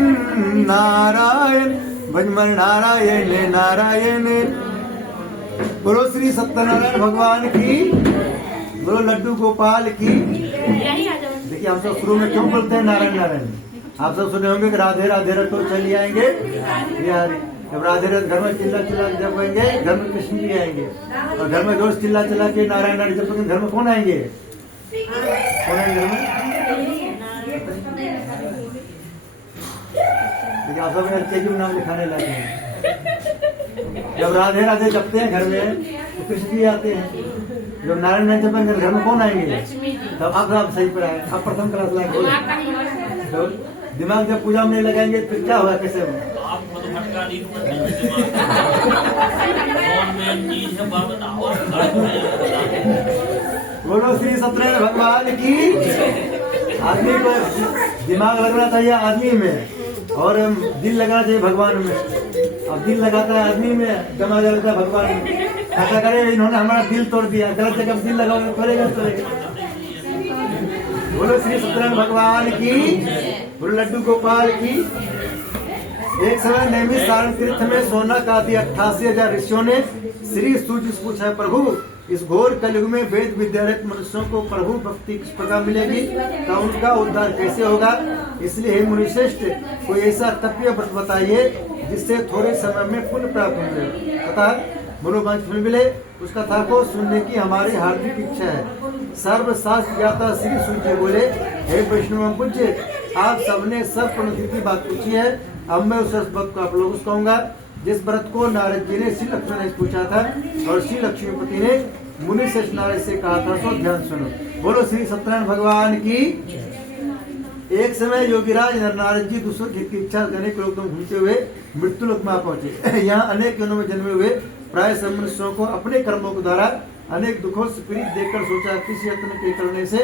नारायण, भजमन नारायण नारायण। बोलो श्री सत्यनारायण भगवान की, बोलो लड्डू गोपाल की। यही आ जाओ। देखिए हम सब शुरू में क्यों बोलते हैं नारायण नारायण? आप सब सुने होंगे कि राधे राधे रटो चली आएंगे बिहारी। जब राधे राधे घर में चिल्ला चिल्ला जब आएंगे, घर में कृष्ण जी आएंगे। और घर में जोर चिल्ला चिल्ला के नारायण नारायण जब तक घर में कौन आएंगे? कौन आएंगे घर में? देखिए आप सब केजी में नाम लिखाने लगे हैं। जब राधे राधे जपते हैं घर में तो कृष्ण जी आते हैं। जब नारायण नारायण जपेंगे घर में कौन आएंगे? लक्ष्मी जी। तब आप सही पर आए, आप प्रथम क्लास लाए। दिमाग का ही वजह। तो दिमाग जब पूजा में नहीं लगाएंगे फिर क्या होगा? कैसे होगा? आपको तो भटका नहीं कौन मेन चीज है बात बताओ। बोलो श्री सत्यनारायण भगवान की। आदमी को दिमाग लगना चाहिए आदमी में, और दिल लगाना चाहिए भगवान में। अब दिल लगाता है आदमी में, दिमाग लगता है भगवान में। ऐसा करे इन्होंने हमारा दिल तोड़ दिया, गलत जगह दिल लगाओगे तोड़ेगा तोड़ेगा। बोलो श्री सत्यनारायण भगवान की, बोलो लड्डू गोपाल की। एक समय नैमिष सारण तीर्थ में सोना का दी 88,000 ऋषियों ने श्री सूर्य से पूछा, प्रभु इस घोर कलयुग में वेद विद्यारत मनुष्यों को प्रभु भक्ति किस प्रकार मिलेगी, तो उनका उद्धार कैसे होगा? इसलिए हे मुनिश्रेष्ठ कोई ऐसा तप्य व्रत बताइए जिससे थोड़े समय में पुण्य प्राप्त मिले तथा मनोवांछ फल मिले। उस कथा को सुनने की हमारी हार्दिक इच्छा है। सर्वशास्त्र ज्ञाता श्री सूर्य बोले, हे वैष्णव पूज्य, आप सबने सब प्रणति की बात पूछी है। अब मैं उस बात को आप लोगों को कहूंगा। जिस व्रत को नारद जी ने श्री लक्ष्मण ने पूछा था और श्री लक्ष्मीपति ने मुनि श्रेष्ठ नारद से कहा था, सो ध्यान सुनो। बोलो श्री सत्यनारायण भगवान की। एक समय योगीराज नारद जी दूसरों की इच्छा करने के लोग घूमते हुए मृत्यु लोक में पहुंचे। यहाँ अनेक योनों में जन्मे हुए प्राय मनुष्यों को अपने कर्मों के द्वारा अनेक दुखों से पीड़ित देखकर सोचा, किसी यत्न के करने से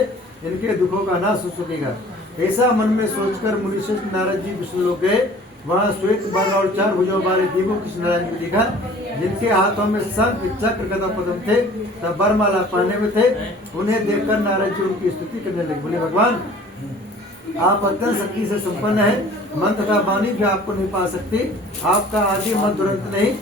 इनके दुखों का नाश हो सकेगा। ऐसा मन में सोचकर मुनिश्रेष्ठ नारद जी विष्णु लोक गए। वहाँ श्वेत वर्ण और 4 भुजों वाले देवों कृष्ण नारायण को देखा, जिनके हाथों में शंख चक्र गदा पद्म थे, तब वरमाला पहने में थे। उन्हें देखकर नारद जी उनकी स्तुति करने लगे। बोले, भगवान आप अत्यंत शक्ति से संपन्न है, मन तथा वाणी भी आपको नहीं पा सकती। आपका आदि मध्य दुरंत नहीं,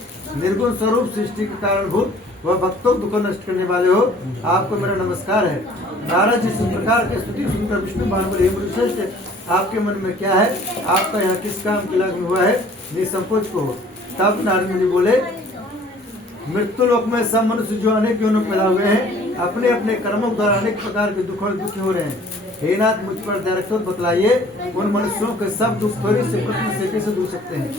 निर्गुण स्वरूप सृष्टि के कारणभूत वह भक्तों दुख नष्ट करने वाले हो, आपको मेरा नमस्कार है। नारद जी इस प्रकार की स्तुति सुनकर विष्णु भगवान बोले, हे मुनिश्रेष्ठ, आपके मन में क्या है? आपका यहाँ किस काम के लग्न हुआ है? निसंकोच को हो। तब नारद मुनि बोले, मृत्यु लोक में सब मनुष्य जो अनेक योनों में पैदा हुए हैं, अपने अपने कर्मों द्वारा अनेक प्रकार के दुखों दुखी हो रहे हैं। हे नाथ, मुझ पर दया रखो, बतलाइए उन मनुष्यों के सब दुख थोड़ी से प्रश्न से कैसे दूर सकते हैं।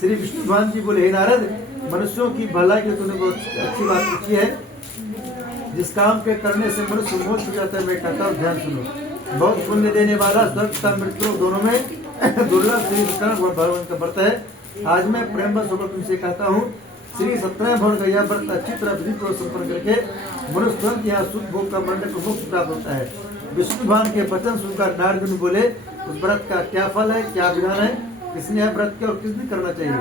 श्री विष्णु भगवान जी बोले, हे नारद, मनुष्यों की भलाई के तूने बहुत अच्छी बात पूछी है। जिस काम के करने से मनुष्य मोक्ष हो जाता है, मैं कहता हूँ, ध्यान सुनो। बहुत पुण्य देने वाला स्वर्ग तथा मृत्यु दोनों में दुर्लभ श्री सत्यनारायण भगवान का व्रत है। आज मैं प्रेम बस होकर तुमसे कहता हूँ, श्री सत्यनारायण भगवान का यह व्रत अच्छी तरह विधि को संपन्न करके मनुष्य तुरंत यहाँ शुद्ध भोग का मंडल को मुक्त प्राप्त होता है। विष्णु भगवान के वचन सुनकर नारद मुनि बोले, उस व्रत का क्या फल है, क्या विधान है, किसने यह व्रत किया और किसने करना चाहिए?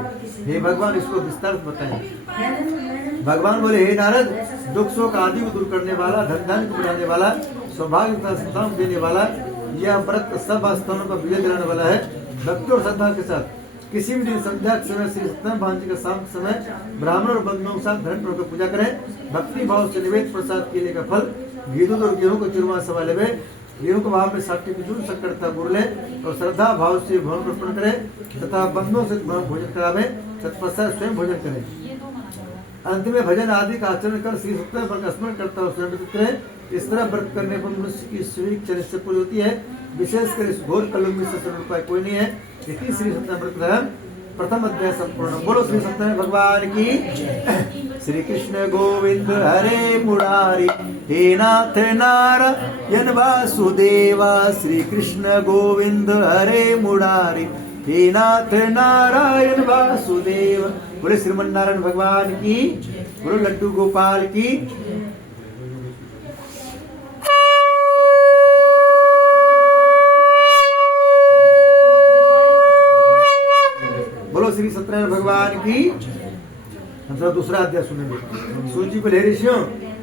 हे भगवान, इसको विस्तार से बताएं। भगवान बोले, हे नारद, दुख शोक आदि को दूर करने वाला, धन धान्य को बढ़ाने वाला, सौभाग्य तथा संतान देने वाला, यह व्रत सब स्थानों पर विजय दिलाने वाला है। भक्ति और श्रद्धा के साथ किसी भी दिन संध्या के समय श्री सत्यनारायण भगवान जी के शाम के समय ब्राह्मण और बंधुओं के साथ धन पूर्वक पूजा करें। भक्ति भाव से निवेद प्रसाद केले का फल घी दूध और गेहूं को चूरमा सवा लेवे। गेहूं को भाव में साक्षी खजूर शक्कर गुड़ ले और श्रद्धा भाव से भोजन अर्पण करें तथा बंधुओं से भोजन करावे। तत्पश्चात स्वयं भोजन करें। अंत में भजन आदि का आचरण कर श्री सत्यनारायण का स्मरण करता हुआ स्वयं व्यतीत करें। इस तरह व्रत करने पर मनुष्य की स्वीक चरित्र से पूरी होती है। विशेषकर इस घोर कलयुग में से सरल उपाय कोई नहीं है। इसी श्री सत्यनारायण व्रत प्रथम अध्याय संपूर्ण। बोलो श्री सत्यनारायण भगवान की। श्री कृष्ण गोविंद हरे मुरारी, हे नाथ नारायण वासुदेवा। श्री कृष्ण गोविंद हरे मुरारी, हे नाथ नारायण वासुदेव। बोले श्रीमन नारायण भगवान की। बोलो लड्डू गोपाल की। बोलो श्री सत्यनारायण भगवान की। मतलब दूसरा अध्याय सुनेंगे। सूची को ले ऋषियों,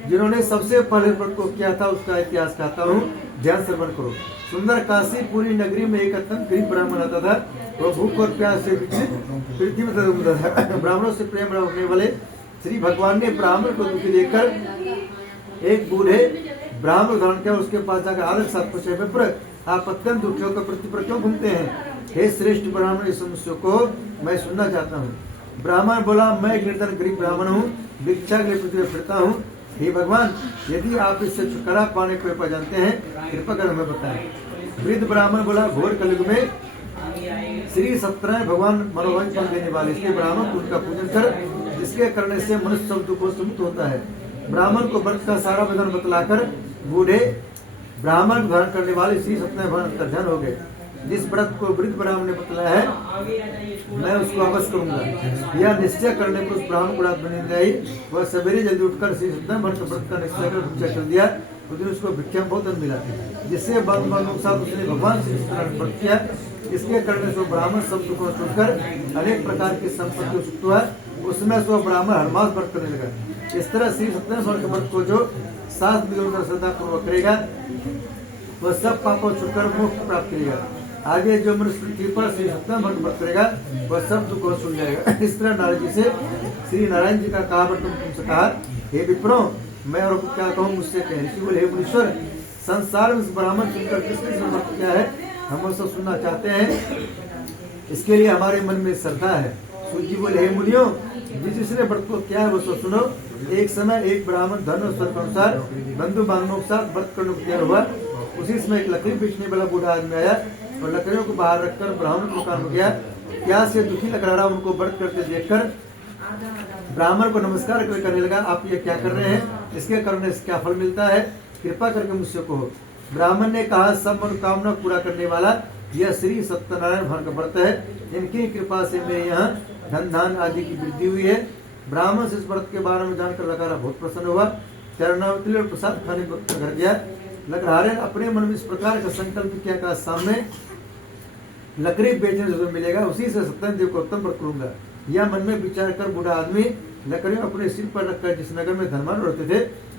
जिन्होंने सबसे पहले व्रत को किया था उसका इतिहास कहता हूँ, ध्यान श्रवण करो। सुंदर काशी पूरी नगरी में एक अत्यंत गरीब ब्राह्मण आता था। वह भूख और प्यास से विकसित पृथ्वी में था। ब्राह्मणों से प्रेम रखने वाले श्री भगवान ने ब्राह्मण को दुखी देखकर एक बूढ़े ब्राह्मण धारण किया। उसके पास जाकर आदर साथ पूछे, विप्र, आप अत्यंत दुखी होकर पृथ्वी पर क्यों घूमते हैं? हे श्रेष्ठ ब्राह्मण, इस समस्या को मैं सुनना चाहता हूँ। ब्राह्मण बोला, मैं एक निर्धन गरीब ब्राह्मण हूँ, भिक्षा के लिए पृथ्वी पर फिरता हूँ। हे भगवान, यदि आप इससे छुटकारा पाने को उपाय जानते हैं, कृपा कर हमें बताएं। वृद्ध ब्राह्मण बोला, घोर कलयुग में श्री सत्यनारायण भगवान मनोवांछा फल देने वाले, इसलिए ब्राह्मण को उनका पूजन कर, जिसके करने से मनुष्य सब दुखों से मुक्त होता है। ब्राह्मण को व्रत का सारा विधान बतलाकर बूढ़े ब्राह्मण धारण करने वाले श्री सत्यनारायण भगवान का ध्यान हो गए। जिस व्रत को वृद्ध ब्राह्मण ने बतलाया है, मैं उसको अवश्य करूंगा। यह निश्चय करने पर उस ब्राह्मण को रात बनी आई। वह सवेरे जल्दी उठकर श्री सत्यनारायण भगवान के व्रत का निश्चय कर भिक्षा कर दिया। उस दिन उसको भिक्षा में बहुत धन मिला, जिससे बंधुओं के साथ उसने भगवान श्री सत्यनारायण व्रत किया। इसके करने से ब्राह्मण सब दुखों से छूटकर अनेक प्रकार की संपत्ति सुख हुआ। उसमें से ब्राह्मण हर मास व्रत करने लगा। इस तरह श्री सत्यनारायण भगवान के व्रत को जो 7 मिलियन श्रद्धा पूर्वक करेगा, वह सब पापों छूटकर मोक्ष प्राप्त करेगा। आगे जो मनुष्य पृथ्वी पर श्री सत्यनारायण व्रत करेगा, वह सब दुखों छूट जाएगा। इस तरह नारद जी से श्री नारायण जी का कहा व्रत तुमसे कहा, हे विप्रो, मैं और क्या कहूँ, मुझसे कह। ऋषि बोले, हे मुनीश्वर, संसार में इस ब्राह्मण सुनकर किसने व्रत किया है, हम सब सुनना चाहते हैं। इसके लिए हमारे मन में श्रद्धा है। सूजी बोले, हे मुनियों, जिसने व्रत को किया है वो सब सुनो। एक समय एक ब्राह्मण धन और स्वर्ग अनुसार बंधु बांधवों के साथ व्रत करने को तैयार हुआ। उसी समय एक लकड़ी बेचने वाला बूढ़ा आदमी आया और लकड़ियों को बाहर रखकर ब्राह्मण को कान हो गया। प्यास से दुखी लग रहा उनको व्रत करते देखकर ब्राह्मण को नमस्कार करने लगा, आप ये क्या कर रहे हैं, इसके करने से क्या फल मिलता है, कृपा करके मुझसे कहो। ब्राह्मण ने कहा, सब मनोकामना पूरा करने वाला यह श्री सत्यनारायण भगवान का व्रत है, इनकी कृपा से मेरे यहाँ धन धान आदि की वृद्धि हुई है। ब्राह्मण से इस व्रत के बारे में जानकर लकारा बहुत प्रसन्न हुआ, चरणावती और प्रसाद खाने वक्त घर गया। लकड़हारे ने अपने मन में इस प्रकार का संकल्प किया, कहा सामने लकड़ी बेचने से जो मिलेगा उसी से सत्यनारायण देव को उत्तम व्रत करूंगा। यह मन में विचार कर बूढ़ा आदमी लकड़ियों अपने सिर पर रखकर जिस नगर में धनवान रहते थे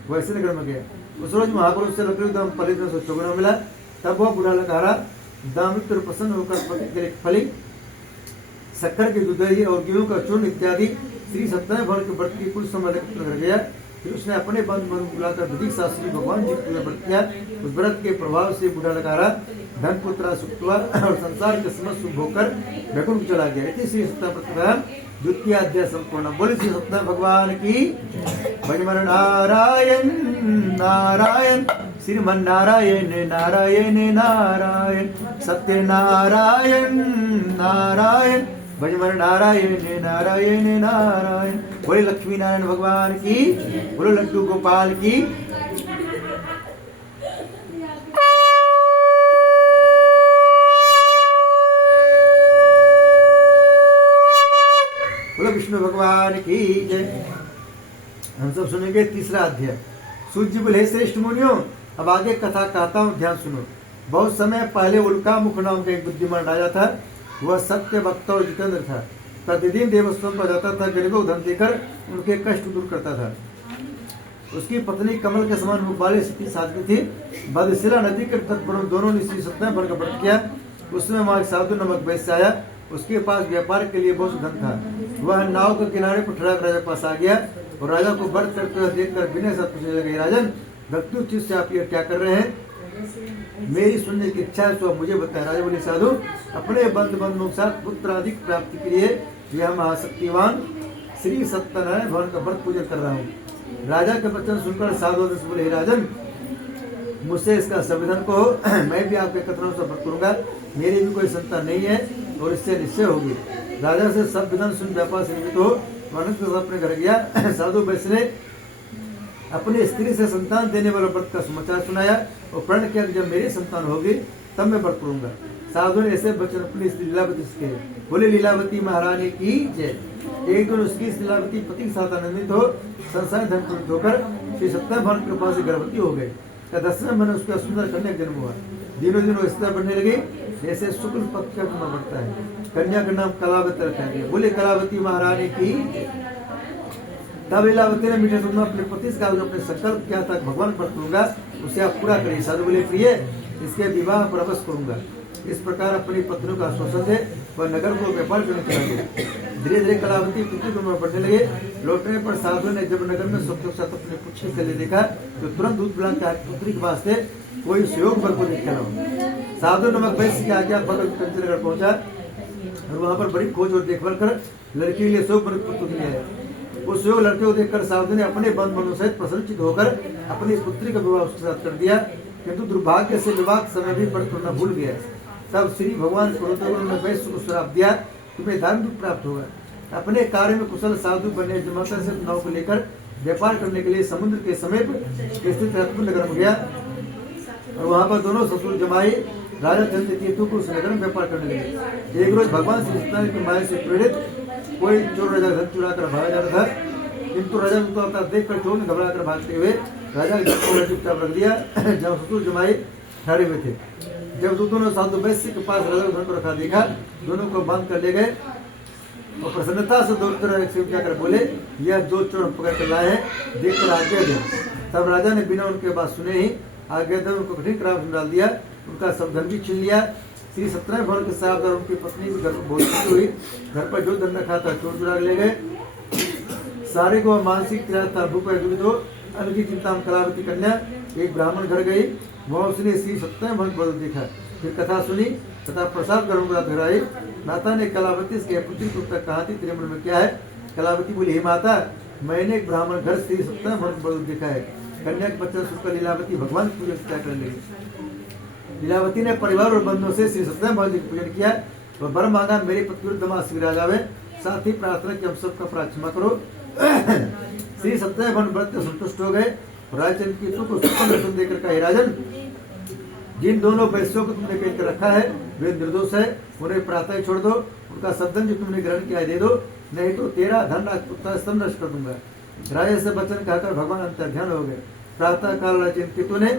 वैसे नगर में गया। उस रोज महापुरुष से लकड़ी दाम पलित से चौगुना मिला। तब वह बूढ़ा लकड़हारा दामित और प्रसन्न होकर पति के लिए फली, शक्कर की दुधई और गेहूं का चूर्ण इत्यादि श्री सत्यनारायण भगवान के व्रत की कुछ समय घर गया। फिर उसने अपने बंधु बुलाकर विधिक शास्त्री भगवान जी का व्रत किया। उस व्रत के प्रभाव से बूढ़ा लकड़हारा धन पुत्र सुख हुआ और संसार के समस्त सुख होकर वैकुंठ चला गया। इति श्री सत्यनारायण द्वितीय अध्याय संपूर्ण। बोले श्री सत्यनारायण भगवान की भजमन नारायण नारायण श्रीमन नारायण नारायण नारायण सत्य नारायण नारायण भजमन नारायण नारायण नारायण। बोले लक्ष्मी नारायण भगवान की, बोलो लड्डू गोपाल की। बोलो विष्णु भगवान की जय। हम सब सुनेंगे तीसरा अध्याय। सूर्य जी बोले, श्रेष्ठ मुनियों, अब आगे कथा कहता हूँ, ध्यान सुनो। बहुत समय पहले उल्का मुख नाम का एक बुद्धिमान राजा था। वह सत्य वक्ता और जितेंद्र था। प्रतिदिन देवस्थान पर जाता था, गरीबों को धन देकर उनके कष्ट दूर करता था। उसकी पत्नी कमल के समान मुख वाली सती साध्वी थी। बदशिला नदी के तट पर दोनों ने श्री सत्यनारायण भगवान का व्रत किया। उसमें वहां एक साधु नमक वैश्य आया। उसके पास व्यापार के लिए बहुत धन था। वह नाव के किनारे पर ठहरा राजा पास आ गया और राजा को व्रत करते हुए देखकर विनय से पूछने लगे, राजन भक्ति उचित से आप ये क्या कर रहे हैं, मेरी सुनने की इच्छा है तो आप मुझे बताएं। राजा बोले, साधु अपने बंधुओं के साथ पुत्र आदि प्राप्ति के लिए यह महाशक्तिवान श्री सत्यनारायण भगवान का व्रत पूजन कर रहा हूँ। राजा के वचन सुनकर साधु बोले, राजन मुझसे इसका संविधान को मैं भी आपके कथनों से व्रत करूंगा। मेरी भी कोई संतान नहीं है और इससे निश्चय होगी। राजा से सब विधान सुन व्यापार से निमित्त हो अपने घर गया। साधु वैश्य ने अपनी स्त्री से संतान देने वाले व्रत का समाचार सुनाया और प्रण किया, जब मेरी संतान होगी तब मैं व्रत करूंगा। साधु ने ऐसे वचन अपनी स्त्री लीलावती से कहे। बोले, लीलावती महारानी की जय। एक दिन उसकी लीलावती पति के साथ आनंदित हो संसार धन पूरित होकर श्री सत्यनारायण भगवान की कृपा से गर्भवती हो गई। 10वें महीने उसका सुंदर कन्या जन्म हुआ। दिनों दिन वो इस तरह बढ़ने लगी जैसे शुक्ल पक्ष का कुमार बढ़ता है। कन्या का नाम कलावती रखा गया। बोले, कलावती महारानी की। तब लीलावती ने मीठे सुन अपने पति से अपने संकल्प किया था, भगवान व्रत करूंगा, उसे आप पूरा करिए। साधु बोले, प्रिय इसके विवाह पर अवश्य करूंगा। इस प्रकार अपनी पत्नियों का आश्वासन दे वह नगर को व्यापार करने चला गया। धीरे धीरे कलावती पुत्री को बढ़ने लगे। लौटने पर साधु ने जब नगर में सबके साथ अपने पुत्री के लिए देखा तो तुरंत दूध पिलाकर पुत्री के वास्ते कोई सहयोग बल को देखा न। साधु नमक वैश्य की आज्ञा पर कंचनगर पहुंचा और वहां पर बड़ी खोज और देखभाल कर लड़की के लिए सहयोग पुत्र के लिए उस सहयोग लड़के को देखकर साधु ने अपने बंधु सहित प्रसन्नचित होकर अपनी पुत्री का विवाह उसके साथ कर दिया। किंतु दुर्भाग्य से विवाह समय भी व्रत करना भूल गया। तब श्री भगवान ने वैश्य को श्राप दिया, तुम्हें धर्म दुख प्राप्त होगा। अपने कार्य में कुशल साधु बने जमाता से नाव को लेकर व्यापार करने के लिए समुद्र के समीप स्थित रत्न नगर में गया और वहां पर दोनों ससुर जमाई राजा चंद्रकेतु को उस नगर में व्यापार करने लगे। एक रोज भगवान श्री सत्यनारायण की माया से प्रेरित कोई चोर राजा धन चुरा कर भागा जा रहा था, किंतु राजा को आता देखकर चोर ने घबरा कर भागते हुए राजा के चुपचाप रख दिया जब ससुर जमाई ठहरे हुए थे। जब दोनों साधु वैश्य के पास राजा धन को रखा देखा, दोनों को बंद कर ले गए और प्रसन्नता से दौड़ते कर बोले, यह जो चोर पकड़ कर लाए हैं देखकर आज्ञा दे। तब राजा ने बिना उनके बात सुने ही आज्ञा दे उनको कठिन क्रांत में डाल दिया। उनका सब धन भी छीन लिया। श्री सत्यनारायण भगवान के साथ और उनकी पत्नी भी घर पर बहुत खुशी हुई। घर पर जो धन रखा था चोर चुरा ले गए। सारे को मानसिक था भूख दुखित हो अन्न की चिंता में कलावती कन्या एक ब्राह्मण घर गई। वहाँ उसने श्री सत्यनारायण भगवान को देखा, फिर कथा सुनी तथा प्रसाद ग्रहण कर घर आई। माता ने कलावती से पुत्री को कहा थी, तेरे मन में क्या है? कलावती बोली, हे माता, मैंने एक ब्राह्मण घर श्री सत्यनारायण भगवान को देखा है। कन्या के बच्चा सुनकर लीलावती भगवान की पूजा करने लगी। लीलावती ने परिवार और बंधुओं से श्री सत्यनारायण भगवान जी का पूजन किया और वर मांगा, मेरे पति दामाद शीघ्र आ जावे। साथ ही प्रार्थना की हम सबका अपराध क्षमा करो। श्री सत्यभान व्रत संतुष्ट हो गए। राजन की को सुन देकर कहा, हे राजन, जिन दोनों वैश्यों को तुमने पहन कर रखा है वे निर्दोष है, उन्हें प्रातः ही छोड़ दो। उनका सब धन जो तुमने ग्रहण किया है दे दो, नहीं तो तेरा धन राजपुत्र सब नष्ट कर दूंगा। राजा से वचन कहकर भगवान अंतर ध्यान हो गए। प्रातः काल राजन ने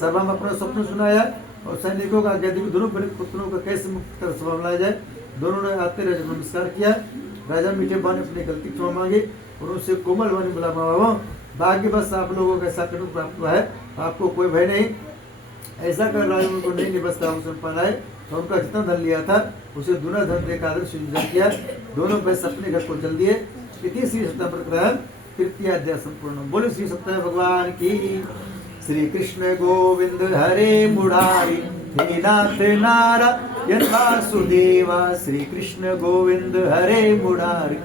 सभा में अपना स्वप्न सुनाया और सैनिकों का आज्ञा दी दोनों पुत्रों को कैसे मुक्त कर सभा में लाया जाए। दोनों ने आते राजा नमस्कार किया। राजा मीठे बाने अपनी गलती क्षमा मांगी और उससे कोमल वाणी बोला, बाबा भाग्य बस आप लोगों को ऐसा कटुक प्राप्त हुआ है, आपको कोई भय नहीं। ऐसा कर राजा उनको नहीं निबसता पाना है तो उनका जितना धन लिया था उसे दुना धन देकर आदर सुनिश्चित किया। दोनों पैसे अपने घर को चल दिए। इति श्री सत्यव्रत तृतीय अध्याय संपूर्ण। बोले श्री सत्य भगवान की। श्री कृष्ण गोविंद हरे मुरारी, हे नाथ नारायण वासुदेवा। श्री कृष्ण गोविंद हरे मुरारी।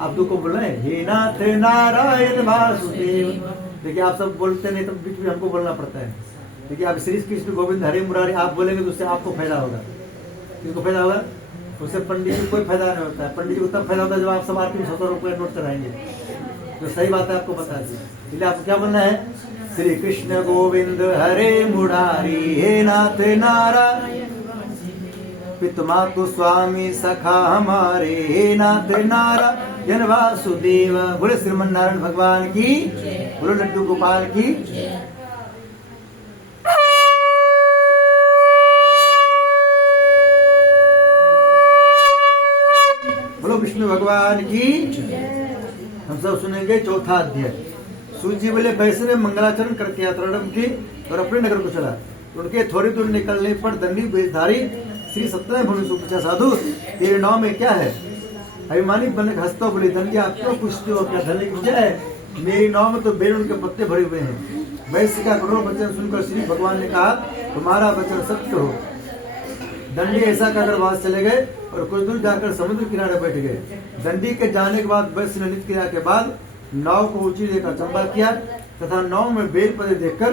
आप दो को बोल रहे हैं, हे नाथ नारायण वासुदेव। देखिए आप सब बोलते नहीं तो बीच में हमको बोलना पड़ता है। देखिए आप श्री कृष्ण गोविंद हरे मुरारी आप बोलेंगे तो उससे आपको फायदा होगा। किसको फायदा होगा? उससे पंडित जी को कोई फायदा नहीं होता है। पंडित जी को तब फायदा होता है जब आप सब आरती 100 रुपये नोट कराएंगे। तो सही बात है, आपको बता दी। इसलिए आपको क्या बोलना है? श्री कृष्ण गोविंद हरे मुरारी, हे नाथ नारायण पितुमातु स्वामी सखा हमारे, हे नाथ नारायण वासुदेव। बोले श्रीमन नारायण भगवान की, बोलो लड्डू गोपाल की। बोलो विष्णु भगवान की। हम सब सुनेंगे चौथा अध्याय। सूजी बोले वैश्य ने मंगलाचरण करके यात्रा की और अपने नगर को चला। उनके थोड़ी दूर निकलने पर दंडी वेशधारी श्री सत्यभान से पूछा, साधु तेरे नाव में क्या है? अभिमानित बनकर हंसता बोले, दंडी आप क्यों पूछते हो, क्या धन की पूजा है? मेरी नाव में तो बेरुन के पत्ते भरे हुए हैं। वैश्य का करोड़ वचन सुनकर श्री भगवान ने कहा, तुम्हारा वचन सत्य हो। दंडी ऐसा कहकर वहां चले गए और कुछ दूर जाकर समुद्र किनारे बैठ गए। दंडी के जाने के बाद वैश्य ने नृत्य क्रिया के बाद नाव को ऊंची लेकर चंबा किया तथा नाव में बेल पत्ते देखकर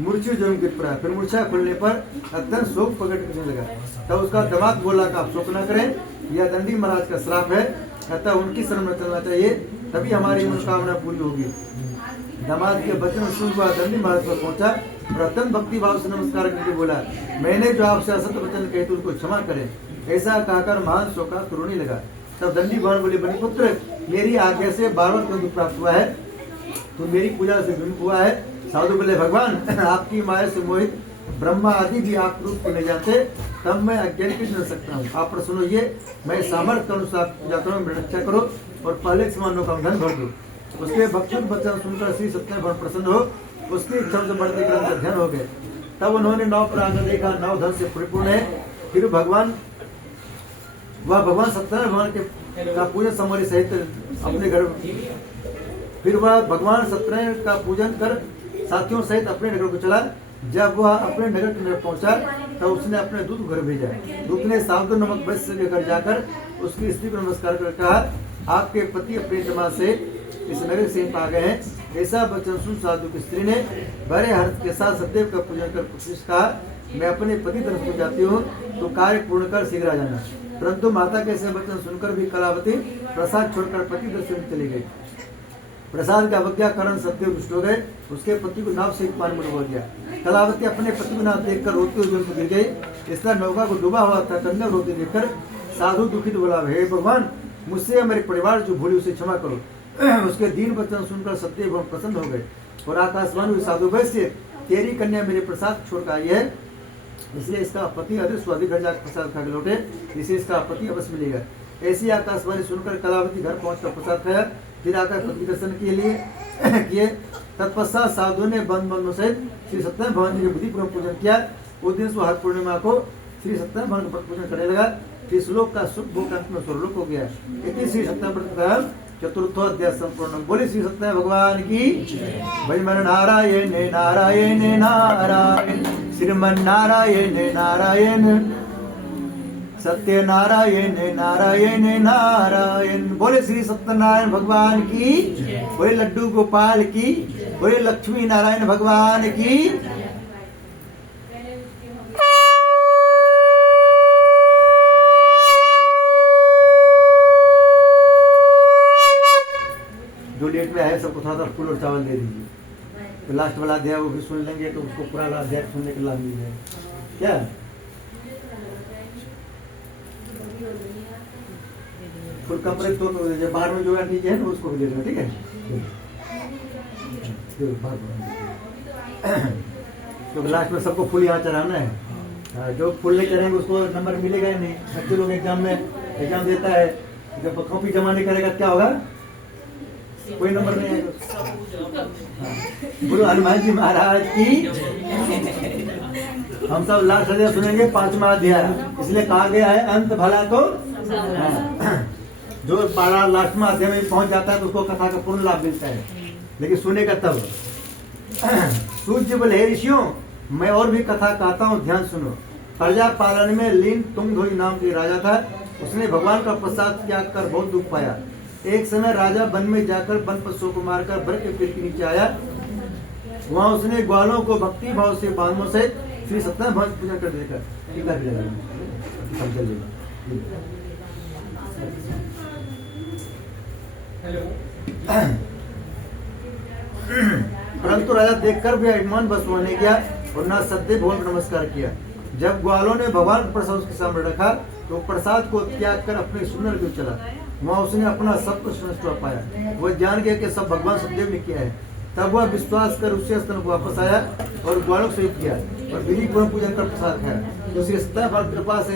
मूर्छित जमीन गिर पड़ा। फिर मूर्छा खुलने पर अत्यंत शोक प्रकट करने लगा। तब उसका दिमाग बोला कि आप शोक न करें, यह दंडी महाराज का श्राप है, अतः उनकी शरण में चलना चाहिए, तभी हमारी मनोकामना पूरी होगी। दामाद के वचन सुनकर दंडी महाराज पर पहुंचा और अत्यंत भक्ति भाव से नमस्कार करके बोला, मैंने जो आपसे असत्य वचन कहे तो उसको क्षमा करें। ऐसा कहकर महान शोका रोने लगा। तब दंडी भगवान बोले, बनिपुत्र मेरी आज्ञा से 12 को प्राप्त हुआ है, तो मेरी पूजा से विमुख हुआ है। साधु बोले, भगवान आपकी माया से मोहित ब्रह्मा आदि भी आप रूप को नहीं जाते, तब मैं अज्ञान की न सकता हूँ। आप प्रसन्न होइए, मैं सामर्थ्य अनुसार पूजा करो, मेरी रक्षा करो और पहले समानों का धन भर दो। उसके भक्तों वचन सुनकर श्री सत्यभान प्रसन्न हो उसकी इच्छा से बढ़ते ग्रंथ का ध्यान हो गए। तब उन्होंने नाव पर आकर देखा नाव धन से परिपूर्ण है। फिर भगवान सत्यनारायण भगवान का पूजन समाधि सहित अपने घर, फिर वह भगवान सत्यनारायण का पूजन कर साथियों सहित अपने नगर को चला। जब वह अपने नगर पहुंचा तब उसने अपने दूत को घर भेजा। दूत ने साधु नामक वैश्य के घर जाकर उसकी स्त्री को नमस्कार कर कहा, आपके पति अपने जमा से इस नगर से आ गए हैं। ऐसा वचन सुन साधु की स्त्री ने बड़े हर्ष के साथ सत्यदेव का पूजन कर कहा, मैं अपने पति तरफ को जाती हूँ, तो कार्य पूर्ण कर शीघ्र आ जाना। परंतु माता के ऐसे वचन सुनकर भी कलावती प्रसाद छोड़कर पति दर्शन में चली गई। प्रसाद का अवज्ञा कारण सत्यदेव दुष्ट हो गए, उसके पति को नाव से पानी में डुबा दिया। कलावती अपने पति को नाव देखकर रोते हुए जल में गिर गई। इसलिए नौका को डूबा हुआ था, कन्या रोते देखकर साधु दुखित बोला, हे भगवान मुझसे मेरे परिवार जो भूली उसे क्षमा करो। उसके दीन वचन सुनकर सत्यदेव प्रसन्न हो गए और आकाशवाणी साधु वैश्य, तेरी कन्या मेरे प्रसाद छोड़कर आई है, इसलिए इसका पति अधिक स्वादिष्ट घर जाकर प्रसाद खा के लौटे, इसे इसका पति अवश्य मिलेगा। ऐसी आकाशवाणी सुनकर कलावती घर पहुंचकर प्रसाद खाया, फिर आकर पति दर्शन के लिए किए। तत्पश्चात साधु ने बंद सहित श्री सत्यनारायण भगवान जी के बुद्धिपूर्वक पूजन किया। उस दिन सुहाग पूर्णिमा को श्री सत्यनारायण भगवान का पूजन करने लगा। इस श्लोक का सुख भोग अंत में स्वर्लोक हो गया। इति श्री सत्यनारायण चतुर्थोध्याय संपूर्ण। बोले श्री सत्यनारायण भगवान की। भज मन नारायण नारायण नारायण, श्रीमन नारायण नारायण, सत्य नारायण नारायण नारायण। बोले श्री सत्यनारायण भगवान की। बोले लड्डू गोपाल की। बोले लक्ष्मी नारायण भगवान की। जो लेट में है सबको थोड़ा सा फूल और चावल दे दीजिए। तो लास्ट वाला अध्याय वो भी सुन लेंगे तो उसको पूरा अध्याय सुनने के लाभ मिल जाएगा। क्या फुल कपड़े तो जो बाहर में जो नीचे है ना उसको भी दे देना, ठीक है। तो लास्ट में सबको फूल यहाँ चढ़ाना है। जो फूल नहीं चढ़ेंगे उसको नंबर मिलेगा ही नहीं। बच्चे लोग एग्जाम देता है, जब कॉपी जमा नहीं करेगा क्या होगा, कोई नंबर नहीं आएगा। बोलो हनुमान जी महाराज की। हम सब लास्ट अध्याय सुनेंगे 5वां अध्याय, इसलिए कहा गया है अंत भला तो जो बारह लास्ट में अध्याय में पहुंच जाता है तो उसको कथा का पूर्ण लाभ मिलता है, लेकिन सुने का तब। सूर्य बोले हे ऋषियों, मैं और भी कथा कहता हूँ, ध्यान सुनो। प्रजा पालन में लीन तुंगध्वज नाम के राजा था। उसने भगवान का प्रसाद त्याग कर बहुत दुख पाया। एक समय राजा वन में जाकर वन पशुओं को मारकर वर के पेड़ के नीचे आया। वहाँ उसने ग्वालों को भक्ति भाव से बांधों से श्री सत्यनारायण भगवान पूजा कर देकर परंतु राजा देखकर भी अभिमान बस होने गया और न सत्य भगवान को नमस्कार किया। जब ग्वालों ने भगवान का प्रसाद उसके सामने रखा तो प्रसाद को त्याग कर अपने सुंदर को चला। वहाँ उसने अपना सब कुछ नष्ट हो पाया। वह जान गया कि सब भगवान सत्यदेव ने किया है। तब वह विश्वास कर उसी स्थान को वापस आया और ग्वालों से युक्त किया और विधि पूर्ण पूजन कर प्रसाद खाया। तो श्री सत्यनारायण कृपा से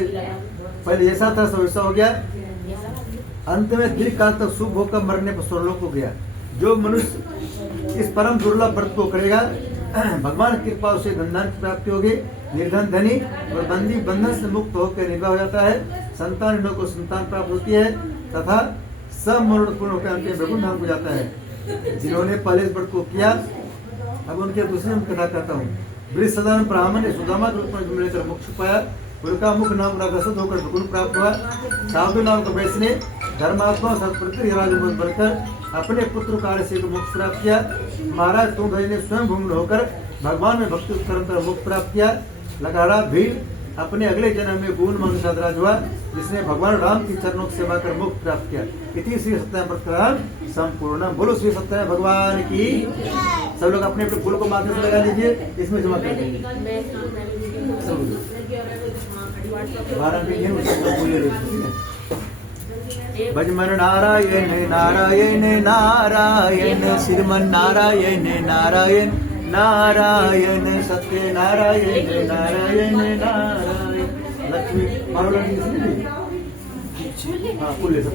पहले जैसा था सब वैसा हो गया। अंत में दीर्घ काल तक शुभ होकर मरने पर स्वर्गलोक को गया। जो मनुष्य इस परम दुर्लभ व्रत को करेगा भगवान की कृपा उसे धनदान की प्राप्ति होगी। निर्धन धनी और बंदी बंधन से मुक्त होकर निर्वाह हो जाता है। संतान को संतान प्राप्त होती है तथा सब मनोरथ पूर्ण होकर अंतिम वैकुंठ धाम को जाता है। जिन्होंने पहले इस व्रत को किया अब उनके दूसरे में कथा करता हूँ। वृषदान ब्राह्मण ने सुदामा के रूप में मिलकर मोक्ष पाया। उनका मुख नाम ग्रसित होकर वैकुंठ प्राप्त हुआ। साधु नाम का वैश्य ने धर्मात्मा सत्प्रति बढ़कर अपने पुत्र कार्य से मोक्ष प्राप्त किया। महाराज तुंगध्वज ने स्वयं भूमि होकर भगवान में भक्ति कर मोक्ष प्राप्त किया। लगारा भीड़ अपने अगले जन्म में गुण मंगराज हुआ, जिसने भगवान राम की चरणों की सेवा कर मोक्ष प्राप्त किया। इति श्री सत्यनारायण व्रत का संपूर्ण। बोलो श्री सत्यनारायण भगवान की। सब लोग अपने अपने फूल को माथे से लगा लीजिए, इसमें जमा कर दीजिए। भजमन नारायण नारायण नारायण श्रीमन नारायण नारायण नारायण सत्य नारायण नारायण नारायण। लक्ष्मी फूले सब।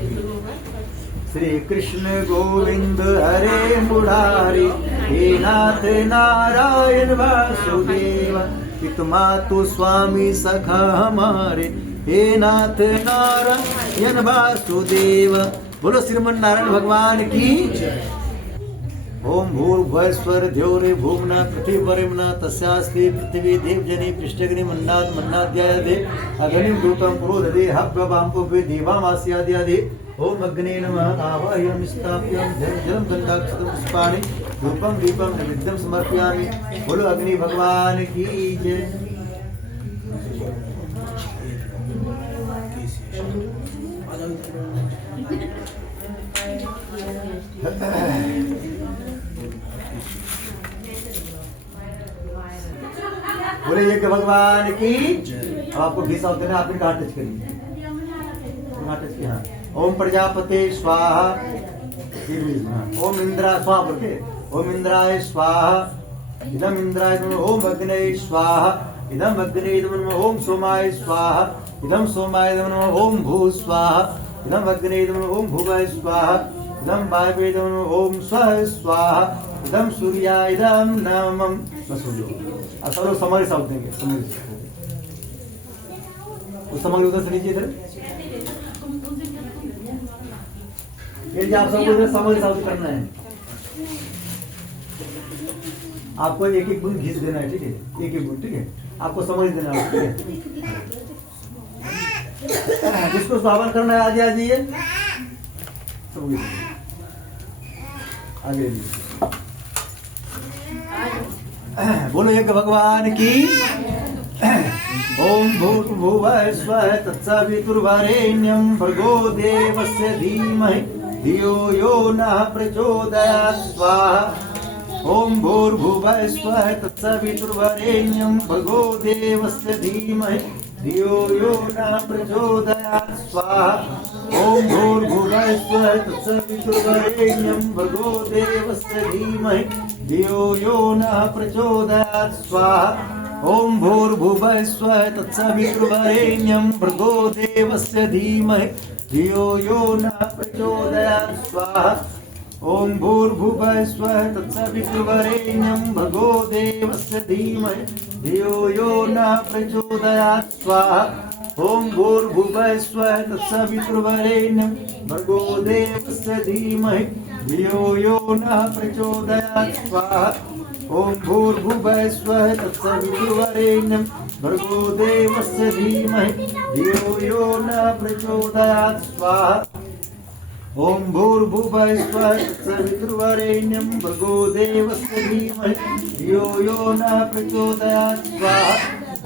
श्री कृष्ण गोविंद हरे मुरारी हे नाथ नारायण वासुदेव हितमा तु स्वामी सखा हमारे हे नाथ नारायण वासुदेव। बोलो श्रीमन नारायण भगवान की। ओम भूर्भुवस्वर द्योरे भूम्ना पृथिवीवरिम्ना तस्यास्ति पृथ्वी देवजने पृष्ठग्नि मन्नाद मन्नाद्यादे अग्निं दूतं पुरोदधे हव्यवाम्पुपे देवामास्याद्यादे। ओम अग्ने नमः आवाहयामि स्थापयामि जलं गन्धाक्षतं पुष्पाणि धूपं दीपं नैवेद्यं समर्पयामि। बोलो अग्नि भगवान की जय। बोले यज्ञ भगवान की। अब आपको घिसा होते ना, आपने कहा टच करिए, टच किया। ओम प्रजापते स्वाहा। ओम इंद्रा स्वाहा बोलते। ओम इंद्राय स्वाहा इदम इंद्राय नमः। ओम अग्नये स्वाहा इदम अग्नये नमः। ओम सोमाय स्वाहा इदम सोमाय नमः। ओम भू स्वाहा इदम अग्नये नमः। ओम भुवाय स्वाहा इदम वायवे नमः। ओम स्वः स्वाहा इदम सूर्याय इदम नमः। बस हो गया। अब सब लोग समाधि साउथ देंगे। उस समाधि उधर से लीजिए इधर। ये आप सबको इधर समाधि साउथ करना है। आपको एक एक बूंद घिस देना है, ठीक है। एक एक बूंद, ठीक है। आपको समझ देना है, ठीक है। जिसको स्वागत करना है आगे आ जाइए। आगे बोलो एक भगवान की। ओम भूर्भुवः स्वः तत्सवितुर्वरेण्यं भर्गो देवस्य धीमहि धियो यो नः प्रचोदयात् स्वाहा ओम भूर्भुवः स्वः तत्सवितुर्वरेण्यं भर्गो देवस्य धीमहि धियो यो नः प्रचोदयात् स्वाहा ओम भूर्भुवः स्वः तत्सवितुर्वरेण्यं भर्गो देवस्य धीमहि धियो यो नः प्रचोदयात् स्वाहा ओम भूर्भुवः स्वः तत्सवितुर्वरेण्यं भर्गो देवस्य धीमहि धियो यो नः प्रचोदयात् स्वाहा ओम भूर्भुवः स्वः तत्सवितुर्वरेण्यं भर्गो देवस्य धीमहि धियो यो नः प्रचोदयात् स्वाहा ओम भूर्भुवः स्वः तत्सवितुर्वरेण्यं भर्गो देवस्य धीमहि धियो यो नः प्रचोदयात् स्वाहा ओम भूर्भुवः स्वः तत्सवितुर्वरेण्यं भर्गो देवस्य धीमहि धियो यो नः प्रचोदयात् स्वाहा ओम भूर्भुवः स्वः तत्सवितुर्वरेण्यं भर्गो देवस्य धीमहि धियो यो नः प्रचोदयात् स्वाहा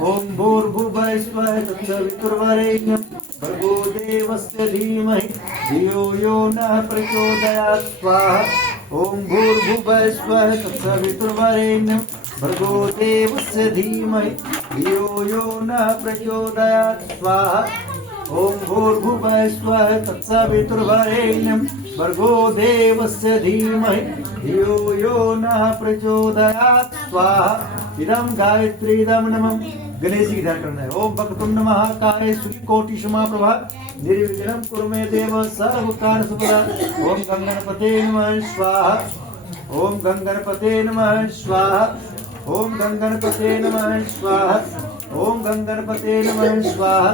ओम भूर्भुवः स्वः तत्सवितुर्वरेण्यं भर्गो देवस्य धीमहि धियो यो नः प्रचोदयात् स्वाहा ओम भूर्भुवः स्वः तत्सवितुर्वरेण्यं भर्गो देवस्य धीमहि धियो यो नः प्रचोदयात् स्वाहा ओम भूर्भुवः स्वः तत्सवितुर्वरेण्यं भर्गो देवस्य धीमहि धियो यो नः प्रचोदयात् स्वाहा इदं गायत्री इदं नमः गणेश की ध्यान करना है ओम वक्रतुंड महाकाय सूर्यकोटि समाप्रभा निर्विघ्नं कुरु मे देव सर्व कार्य सुखदा ओम गंगणपते नमः स्वाहा ओम गंगणपते नमः स्वाहा ओम गंगणपते नमः स्वाहा ओम गंगणपते नमः स्वाहा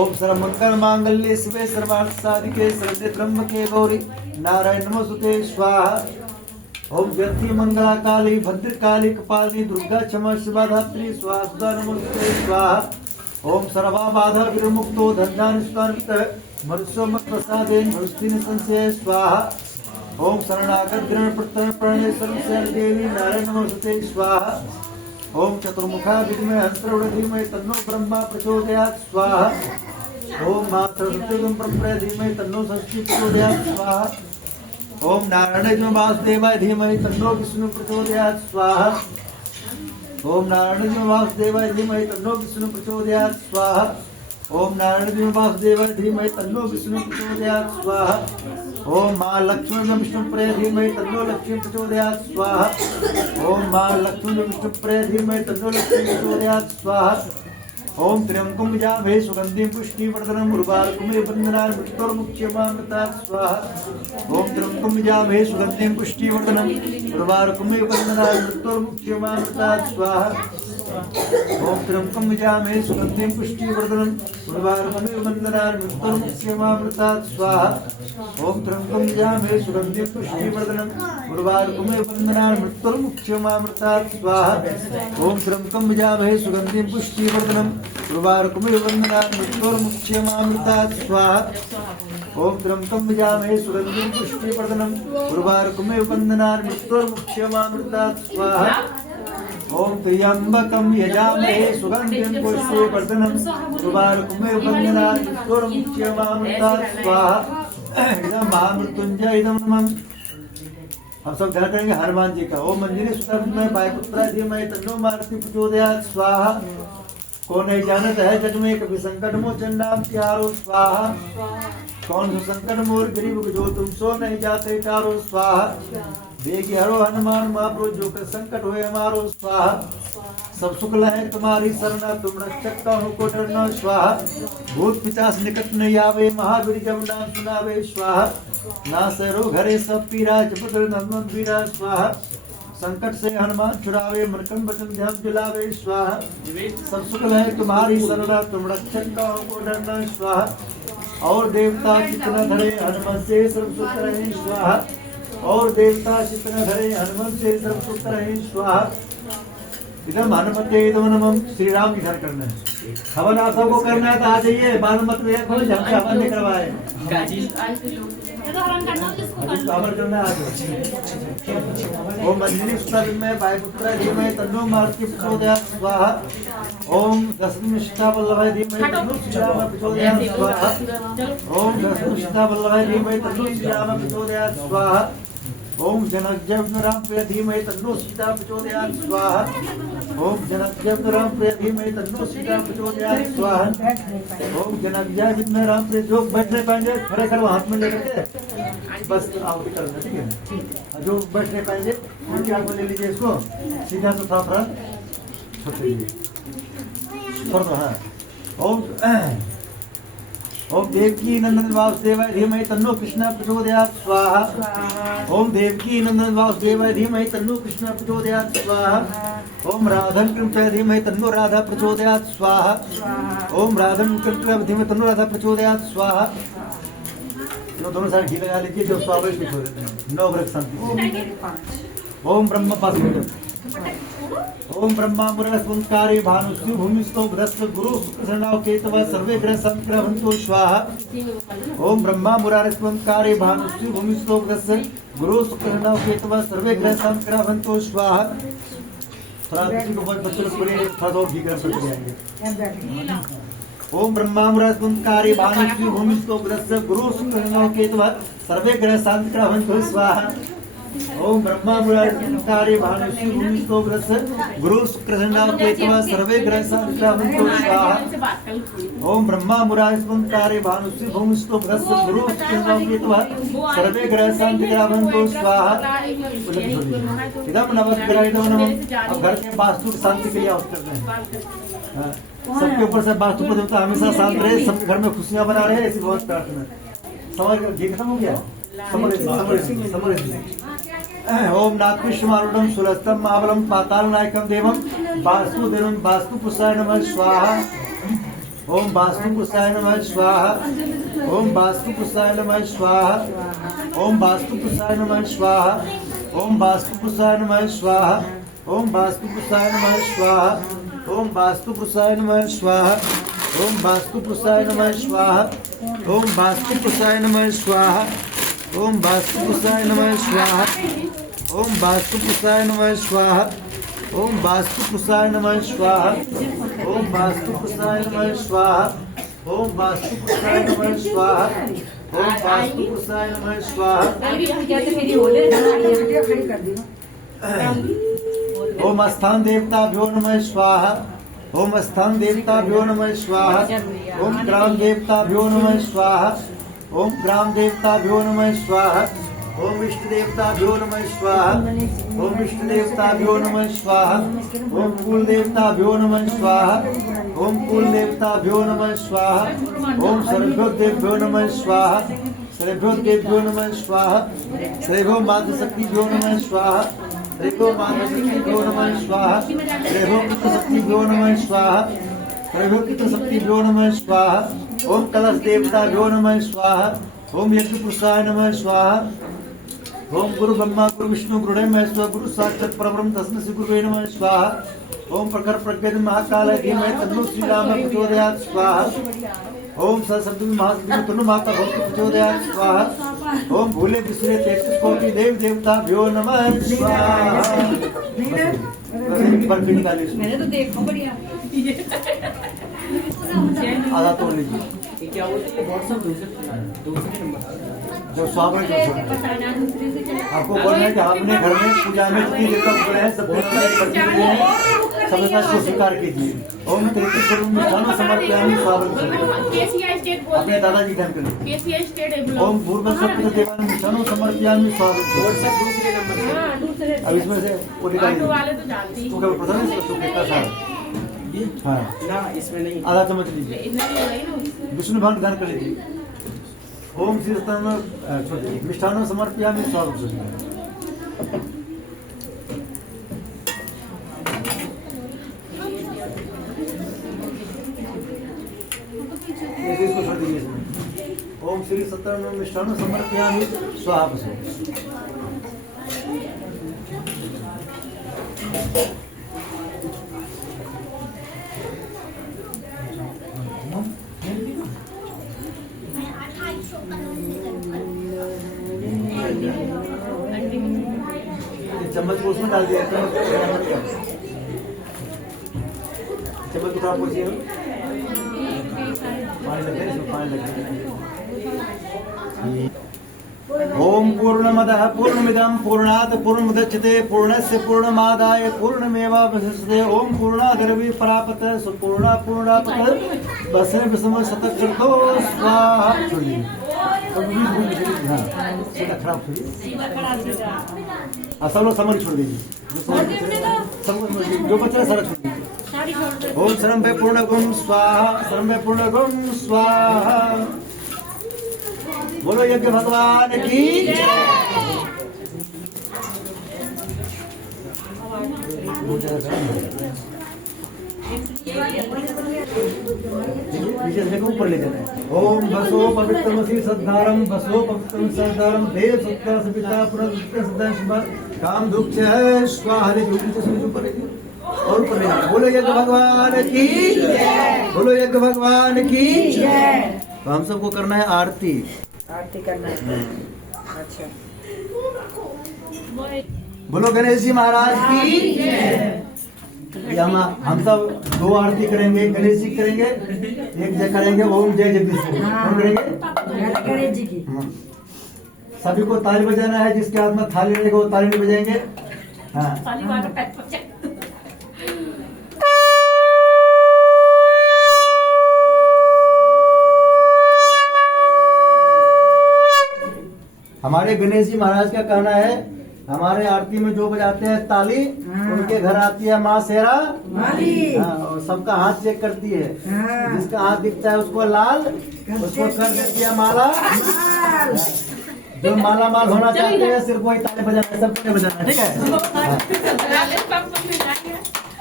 ओम सर्वमंगल मांगल्ये शिवे सर्वार्थ साधिके शरण्ये त्र्यंबके गौरी नारायण नमोस्तुते स्वाहा ओम जगती मंगला काली भद्रकाली कपालिनी दुर्गा क्षमा शिवा धात्री स्वाहा सुधा नमोस्तुते स्वाहा ओम सर्वा बाधा विमुक्तो धन्यान स्वामित मनुष्यो मत प्रसादेन भरुस्तिन संशय स्वाहा ओम शरणागत ग्रहण प्रतरण प्रणय सर्वशरण देवी नारायण नमोस्तुते स्वाहा ओम चतुर्मुखा विद्महे हंसरूढ़ धीमहि तन्नो ब्रह्मा प्रचोदयात् स्वाहा ओम मातृत्वं ब्रह्म धीमहि तन्नो षष्ठी प्रचोदयात् स्वाहा ओम नारायण वासुदेवाय धीमहि तन्नो विष्णु प्रचोदयात् स्वाहा ओम नारायण वासुदेवाय धीमहि तन्नो विष्णु प्रचोदयात् स्वाहा ओम नारायण वासुदेवाय धीमहि तन्नो विष्णु प्रचोदयात् स्वाहा ओम मां लक्ष्मी विष्णुप्रिय धीमहि तन्नो लक्ष्मी प्रचोदयात् स्वाहा ओम मां लक्ष्मी विष्णुप्रिय धीमहि तन्नो लक्ष्मी प्रचोदयात् स्वाहा ओम त्र्यंबकं यजामहे सुगंधिं पुष्टिवर्धनम् उर्वारुकमिव बन्धनान् मृत्योर्मुक्षयमामृतात् स्वाहा ओम त्र्यंबकं यजामहे सुगंधिं पुष्टिवर्धनम् उर्वारुकमिव बन्धनान् मृत्योर्मुक्षयमामृतात् स्वाहा ओम त्र्यंबकं यजामहे सुगंधिं पुष्टिवर्धनम् उर्वारुकमिव बन्धनान् मृत्योर्मुक्षयमामृतात् स्वाहा ओम त्र्यंबकं यजामहे सुगंधिं पुष्टिवर्धनम् उर्वारुकमिव बन्धनान् मृत्योर्मुक्षयमामृतात् स्वाहा ओम त्र्यंबकं यजामहे सुगंधिं पुष्टिवर्धनम् उर्वारुकमिव बन्धनान् मृत्योर्मुक्षयमामृतात् स्वाहा ओम त्र्यंबकं यजामहे सुगंधिं पुष्टिवर्धनम् उर्वारुकमिव बन्धनान् मृत्योर्मुक्षयमामृतात् स्वाहा ओम त्र्यंबकं यजामहे सुगंधिं पुष्टिवर्धनम् उर्वारुकमिव बन्धनान् मृत्योर्मुक्षयमामृतात् स्वाहा इदं महामृत्युंजय इदं नमः हम सब ध्यान करेंगे हनुमान जी का ओम मंजरी सुता में वायुपुत्रा धीमहि तन्नो मारुति प्रचोदयात् स्वाहा कौन नहीं जानत है जग में कभी संकट मोचन नाम त्यारो स्वाहा कौन जो संकट मोर गरीब जो तुम सो नहीं जाते तारो स्वाहा देगी हरो हनुमान महाप्रभु जो कर संकट होए हमारो स्वाहा सब सुख है तुम्हारी शरणा तुम रक्षक कहो को डरना स्वाहा भूत पिचास निकट नहीं आवे महावीर जब नाम सुनावे स्वाहा नास रोग हरे सब पीरा जपत नंदन वीरा स्वाहा संकट से हनुमान छुड़ावे मनकन वचन ध्यान दिलावे स्वाहा सब सुख है तुम्हारी शरणा तुम रक्षक कहो को डरना स्वाहा और देवता कितना धरे हनुमान से सर्व सुख रहे स्वाहा और देवता चित्र धरे हनुमान से सर्व सुख रहे स्वाहा इदम हनुमते इदम नमः श्री राम की ध्यान करना है हवन आप सबको करना है तो आ जाइए बाल मत हवन नहीं करवाए आज के लोग ये तो हरण करना हो जिसको अभी करना पावर करना है आज। ओम मंजरी सुतविन्मय वायुपुत्राय धीमहि तन्नो मारुति प्रचोदयात् स्वाहा। ओम दशमिष्ठा वल्लभाय धीमहि तन्नो श्रीराम प्रचोदयात् स्वाहा। ओम दशमिष्ठा वल्लभाय धीमहि तन्नो श्रीराम प्रचोदयात् स्वाहा। ओम जनज्ञराम प्रिय धीमहि तन्नो सीता प्रचोदयात् स्वाहा। ओम जनज्ञराम प्रिय धीमहि तन्नो सीता प्रचोदयात् स्वाहा। ओम जनज्ञराम प्रिय जो बैठने पाएंगे खड़े खड़े हाथ में लेकर के बस आउट करना, ठीक है। जो बैठने पाएंगे उनके हाथ में ले लीजिए इसको, सीधा से था फ्रंट छोड़ दीजिए। हाँ। ओम देवकी नंदन वासुदेवाय धीमहि तन्नो कृष्ण प्रचोदयात् स्वाहा। ओम देवकी नंदन वासुदेवाय धीमहि तन्नो कृष्ण प्रचोदयात् स्वाहा। ओम राधन कृष्ण धीमहि तन्नो राधा प्रचोदयात् स्वाहा। ओम राधन कृष्ण धीमहि तन्नो राधा प्रचोदयात् स्वाहा। दोनों साइड घी लगा लीजिए, जो स्वाभाविक लिख देते हैं। 9 ग्रह शांति। ओम ब्रह्म पास ओम ब्रह्मा मुरस्वंकारी भानुष्य भूमिस्थो भ्रष्ट गुरु शुक्रनाव केतव सर्वे ग्रह संक्रमंतो स्वाहा। ओम ब्रह्मा मुरारस्वंकारी भानुष्य भूमिस्थो भ्रष्ट गुरु शुक्रनाव केतव सर्वे ग्रह संक्रमंतो स्वाहा। थोड़ा किसी को बहुत बच्चों को थोड़ा और घी कर सकते हैं। ओम ब्रह्मा मुरारस्वंकारी भानुष्य भूमिस्थो भ्रष्ट गुरु शुक्रनाव केतव सर्वे ग्रह संक्रमंतो स्वाहा। ओम ब्रह्मा मुरारी भानुषी भूमिस्थो भ्रष्ट गुरु शुक्रनाव केतव सर्वे ग्रह संक्रमंतो स्वाहा। ओम ब्रह्मा मुरारी भानुषी भूमिस्थो भ्रष्ट गुरु शुक्रनाव केतव सर्वे ग्रह संक्रमंतो स्वाहा। इदम नमस्कार इदम नमः। अब घर के वास्तु शांति के लिए आवाज करते हैं। सबके ऊपर से वास्तु पर देवता हमेशा शांत रहे, सबके घर में खुशियां बना रहे, ऐसी बहुत प्रार्थना। समझ घी खत्म हो गया। समझ ओम नागविष्णुमारूढ़ं सुलस्तम महाबलम पाताल नायकम देवम वास्तुदेवं वास्तुपुरुषाय नमः स्वाहा। ओम वास्तुपुरुषाय नमः स्वाहा। ओम वास्तुपुरुषाय नमः स्वाहा। ओम वास्तुपुरुषाय नमः स्वाहा। ओम वास्तुपुरुषाय नमः स्वाहा। ओम वास्तुपुरुषाय नमः स्वाहा। ओम वास्तुपुरुषाय नमः स्वाहा। ओम वास्तुपुरुषाय नमः स्वाहा। ओम वास्तुपुरुषाय नमः स्वाहा। ओम वास्तुपुरुषाय नमः स्वाहा। ओम वास्तुपुरुषाय नमः स्वाहा। ओम वास्तुपुरुषाय नमः स्वाहा। ओम वास्तुपुरुषाय नमः स्वाहा। ओम वास्तुपुरुषाय नमः स्वाहा। ओम वास्तुपुरुषाय नमः स्वाहा। ओम स्थान देवताभ्यो नमः स्वाहा। ओम स्थान देवताभ्यो नमः स्वाहा। ओम ग्राम देवताभ्यो नमः स्वाहा। ओम ग्राम देवताभ्यो नमः स्वाहा। ओम इष्ट देवताभ्यो नमः स्वाहा। ओम इष्ट देवताभ्यो नमः स्वाहा। ओम कुल देवताभ्यो नमः स्वाहा। ओम कुल देवताभ्यो नमः स्वाहा। ओम सर्वभ्यो देवभ्यो नमः स्वाहा। सर्वभ्यो देवभ्यो नमः स्वाहा। सर्वभ्यो मातृशक्तिभ्यो नमः स्वाहा। सर्वभ्यो मातृशक्तिभ्यो नमः स्वाहा। सर्वभ्यो पितृशक्तिभ्यो नमः स्वाहा। सर्वभ्यो पितृशक्तिभ्यो नमः स्वाहा। ओम कलश देवताभ्यो नमः स्वाहा। ओम यज्ञ पुरुषाय नमः स्वाहा। ओम गुरु ब्रह्मा गुरु विष्णु गुरुदेव महेश्वर गुरु साक्षात् परब्रह्म तस्मै श्री गुरुवे नमः स्वाहा। ओम प्रखर प्रज्ञान महाकाल धीमहि तन्नो श्रीराम प्रचोदयात् स्वाहा। ओम सरस्वती महासती तन्नो माता भक्ति प्रचोदयात् स्वाहा। ओम भूले बिसरे 33 कोटि देव देवताभ्यो नमः स्वाहा। मैंने तो देखो बढ़िया। आधा तोड़ लीजिए। क्या बोलते हैं व्हाट्सएप दूसरे नंबर जो स्वाभाविक आपको बोलना है कि आपने घर में पूजा में जितनी देवता उपलब्ध है सब सबके साथ को स्वीकार कीजिए। ओम 33 करोड़ मिष्ठान समर्पयामि स्वाभाविक। अपने दादाजी ध्यान करें। ओम पूर्व सप्त देवान मिष्ठान समर्पयामि स्वाभाविक। व्हाट्सएप दूसरे नंबर से। अब इसमें से वो निकालिए। तो क्या पता नहीं इसको कितना था? हाँ ना इसमें नहीं। आधा चम्मच लीजिए। विष्णु भगवान ध्यान कर लीजिए। ओम श्री मिष्ठान समर्पयामि स्वाभाविक। इसको छोड़ दीजिए इसमें। ओम श्री सत्यनारायण मिष्ठान समर्पयामि स्वाहा। चम्मच को उसमें डाल दिया, चम्मच को थोड़ा पूछिए, पानी लग गया, इसमें पानी लग गया। ओम पूर्णमदः पूर्णमिदं पूर्णात् पूर्णमुदच्यते पूर्णस्य पूर्णमादाय पूर्णमेवावशिष्यते। ओम पूर्णाद्रव्य परापत सुपूर्णा पूर्णापत बसरे विषम शतकृतो स्वाहा। छोड़िए खराब छोड़िए, सब लोग समझ छोड़ दीजिए, जो बच्चा सारा छोड़ दीजिए। ओम सर्वं वे पूर्णगुं स्वाहा, सर्वं वे पूर्णगुं स्वाहा। बोलो यज्ञ भगवान की जय। ऊपर ले जाना है। ओम बसो पवित्रमसि सद्धारम बसो पवित्रम सद्धारम देव सत्ता सविता पुनर्विष्णु सदा शिवा काम दुख है स्वाहा। ऊपर ले जाना। बोलो यज्ञ भगवान की जय, बोलो यज्ञ भगवान की जय। तो हम सबको करना है आरती करना है। अच्छा, बोलो गणेश जी महाराज की जय। हम सब 2 आरती करेंगे, गणेश जी करेंगे, एक जय करेंगे ओम जय जगदीश कौन करेंगे? गणेश जी की। सभी को ताली बजाना है, जिसके हाथ में थाली रहेगा वो ताली नहीं बजाएंगे। हाँ हमारे गणेश जी महाराज का कहना है, हमारे आरती में जो बजाते हैं ताली, उनके घर आती है माँ शेरा वाली। और सबका हाथ चेक करती है, जिसका हाथ दिखता है उसको लाल, उसको कर देती है माला। जो माला माल होना चाहते हैं सिर्फ वही ताली बजाना, सबको नहीं बजाना, ठीक है?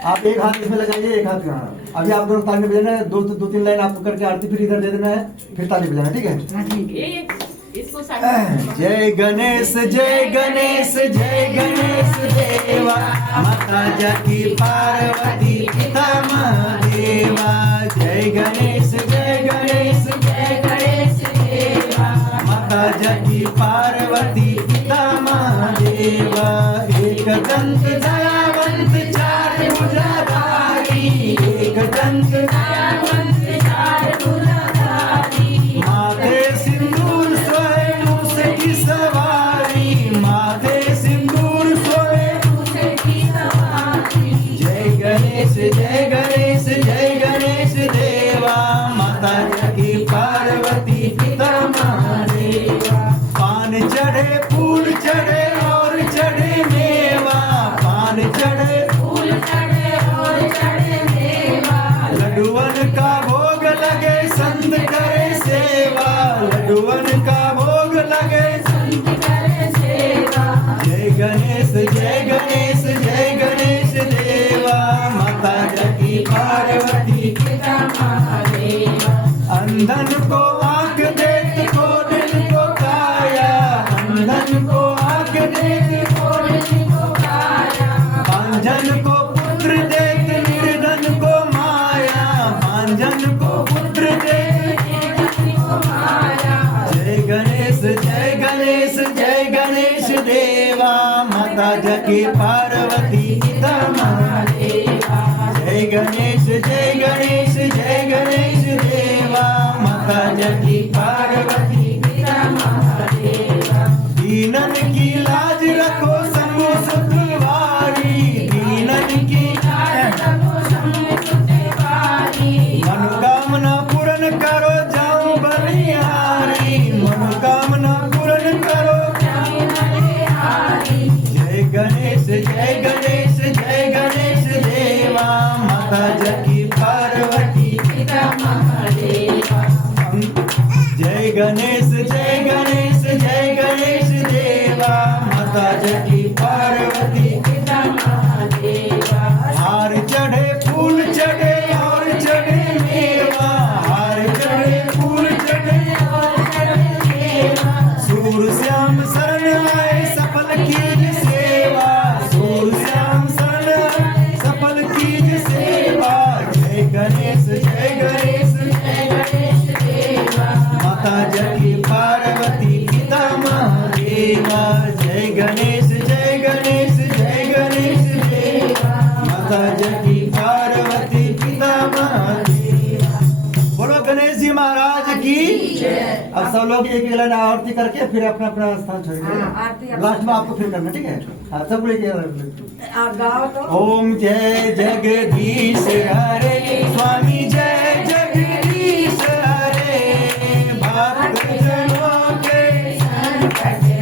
आप एक हाथ इसमें लगाइए, एक हाथ यहाँ। अभी आप दोनों ताली बजाना है, 2-3 लाइन आपको करके आरती फिर इधर दे देना है, फिर ताली बजाना, ठीक है? जय गणेश जय गणेश जय गणेश देवा, माता जकी पार्वती पिता महादेवा। जय गणेश जय गणेश जय गणेश देवा, माता जकी पार्वती पिता महादेवा। एक दंत दयावंत चार भुजाधारी, एक दंत दयावंत चार भुजाधारी। माथे सिंदूर सोए मूसे की सवारी, माथे सिंदूर सोए मूसे की सवारी। जय गणेश जय गणेश जय गणेश देवा, माता जकी पार्वती पिता महादेवा। पान चढ़े फूल चढ़े और चढ़े मेवा, पान चढ़े फूल चढ़े और चढ़े मेवा। लड्डुअन का भोग लगे संत करे सेवा, लड्डुअन का भोग लगे संत करे सेवा। जय गणेश जय गणेश जय गणेश देवा, माता जकी पार्वती पिता महादेवा। अंधन को आंख देख कोढ़िन को काया, अंधन को आंख देख कोढ़िन को काया। बांझन को पुत्र देख निर्धन को माया, बांझन को पुत्र देख निर्धन को माया। जय गणेश जय गणेश जय गणेश देवा, माता जकी पार्वती पिता महादेवा। जय गणेश जय गणेश जय गणेश देवा, माता जकी पार्वती पिता महादेवा। दीनन की लाज रखो शंभु सुखवारी, दीनन की लाज रखो शंभु सुखवारी। मनोकामना पूर्ण करो जाऊं बलिहारी, मनोकामना पूर्ण करो जाऊं बलिहारी। जय गणेश जय गणेश जय गणेश देवा, माता जकी पार्वती पिता महादेवा। जय गणेश जय गणेश जय गणेश देवा, माता जकी पार्वती पिता महादेवा। हार चढ़े फूल चढ़े और चढ़े मेवा, हार चढ़े फूल चढ़े और चढ़े मेवा। सूर श्याम शरण आए सफल कीज सेवा, सूर श्याम महाराज की, पार्वती पिता महादेव। बोलो गणेश जी महाराज की। अब सब लोग एक एक लाइन आरती करके फिर अपना अपना स्थान हाँ, आरती छोड़ेंगे। आप- लास्ट में आपको फिर करना, ठीक है? हाँ, सब लोग गाओ तो ओम जय जगदीश हरे, स्वामी जय जगदीश हरे। भक्त जनों के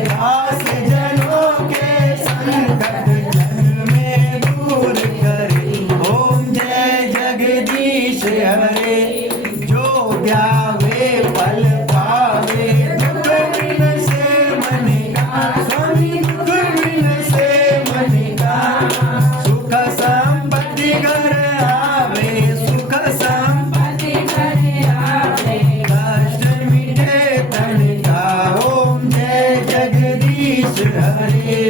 दास जनों के संकट जन में दूर करे। ओम जय जगदीश हरे, जो ध्यावे फल पावे, दुख बिन से मन का। स्वामी दुख बिन से मन का, सुख संपत्ति घर आवे, सुख संपत्ति घर आवे, कष्ट मिटे तन का। ओम जय जगदीश हरे,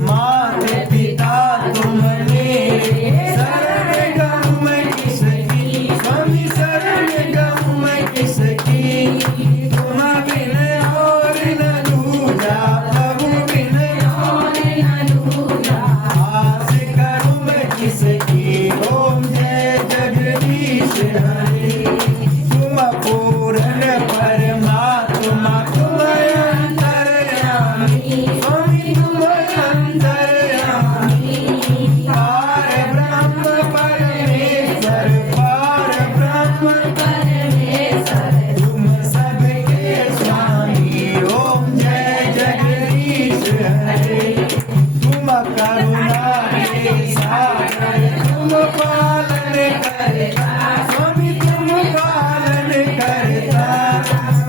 माता पिता तुम मेरे, शरण गहूँ मैं किसकी। स्वामी शरण गहूँ मैं किसकी, तुम बिन और न दूजा, प्रभु बिन और न दूजा, आस करूँ मैं किसकी। ओम जय जगदीश हरे, तुम पूर्ण परमात्मा, तुम अंतर्यामी। स्वामी तुम अंतर्यामी, पार ब्रह्म परमेश्वर, पार ब्रह्म परमेश्वर, तुम सबके स्वामी। ओम जय जगदीश हरे, तुम करुणा के सागर, तुम पालन करता। स्वामी तुम पालन करता,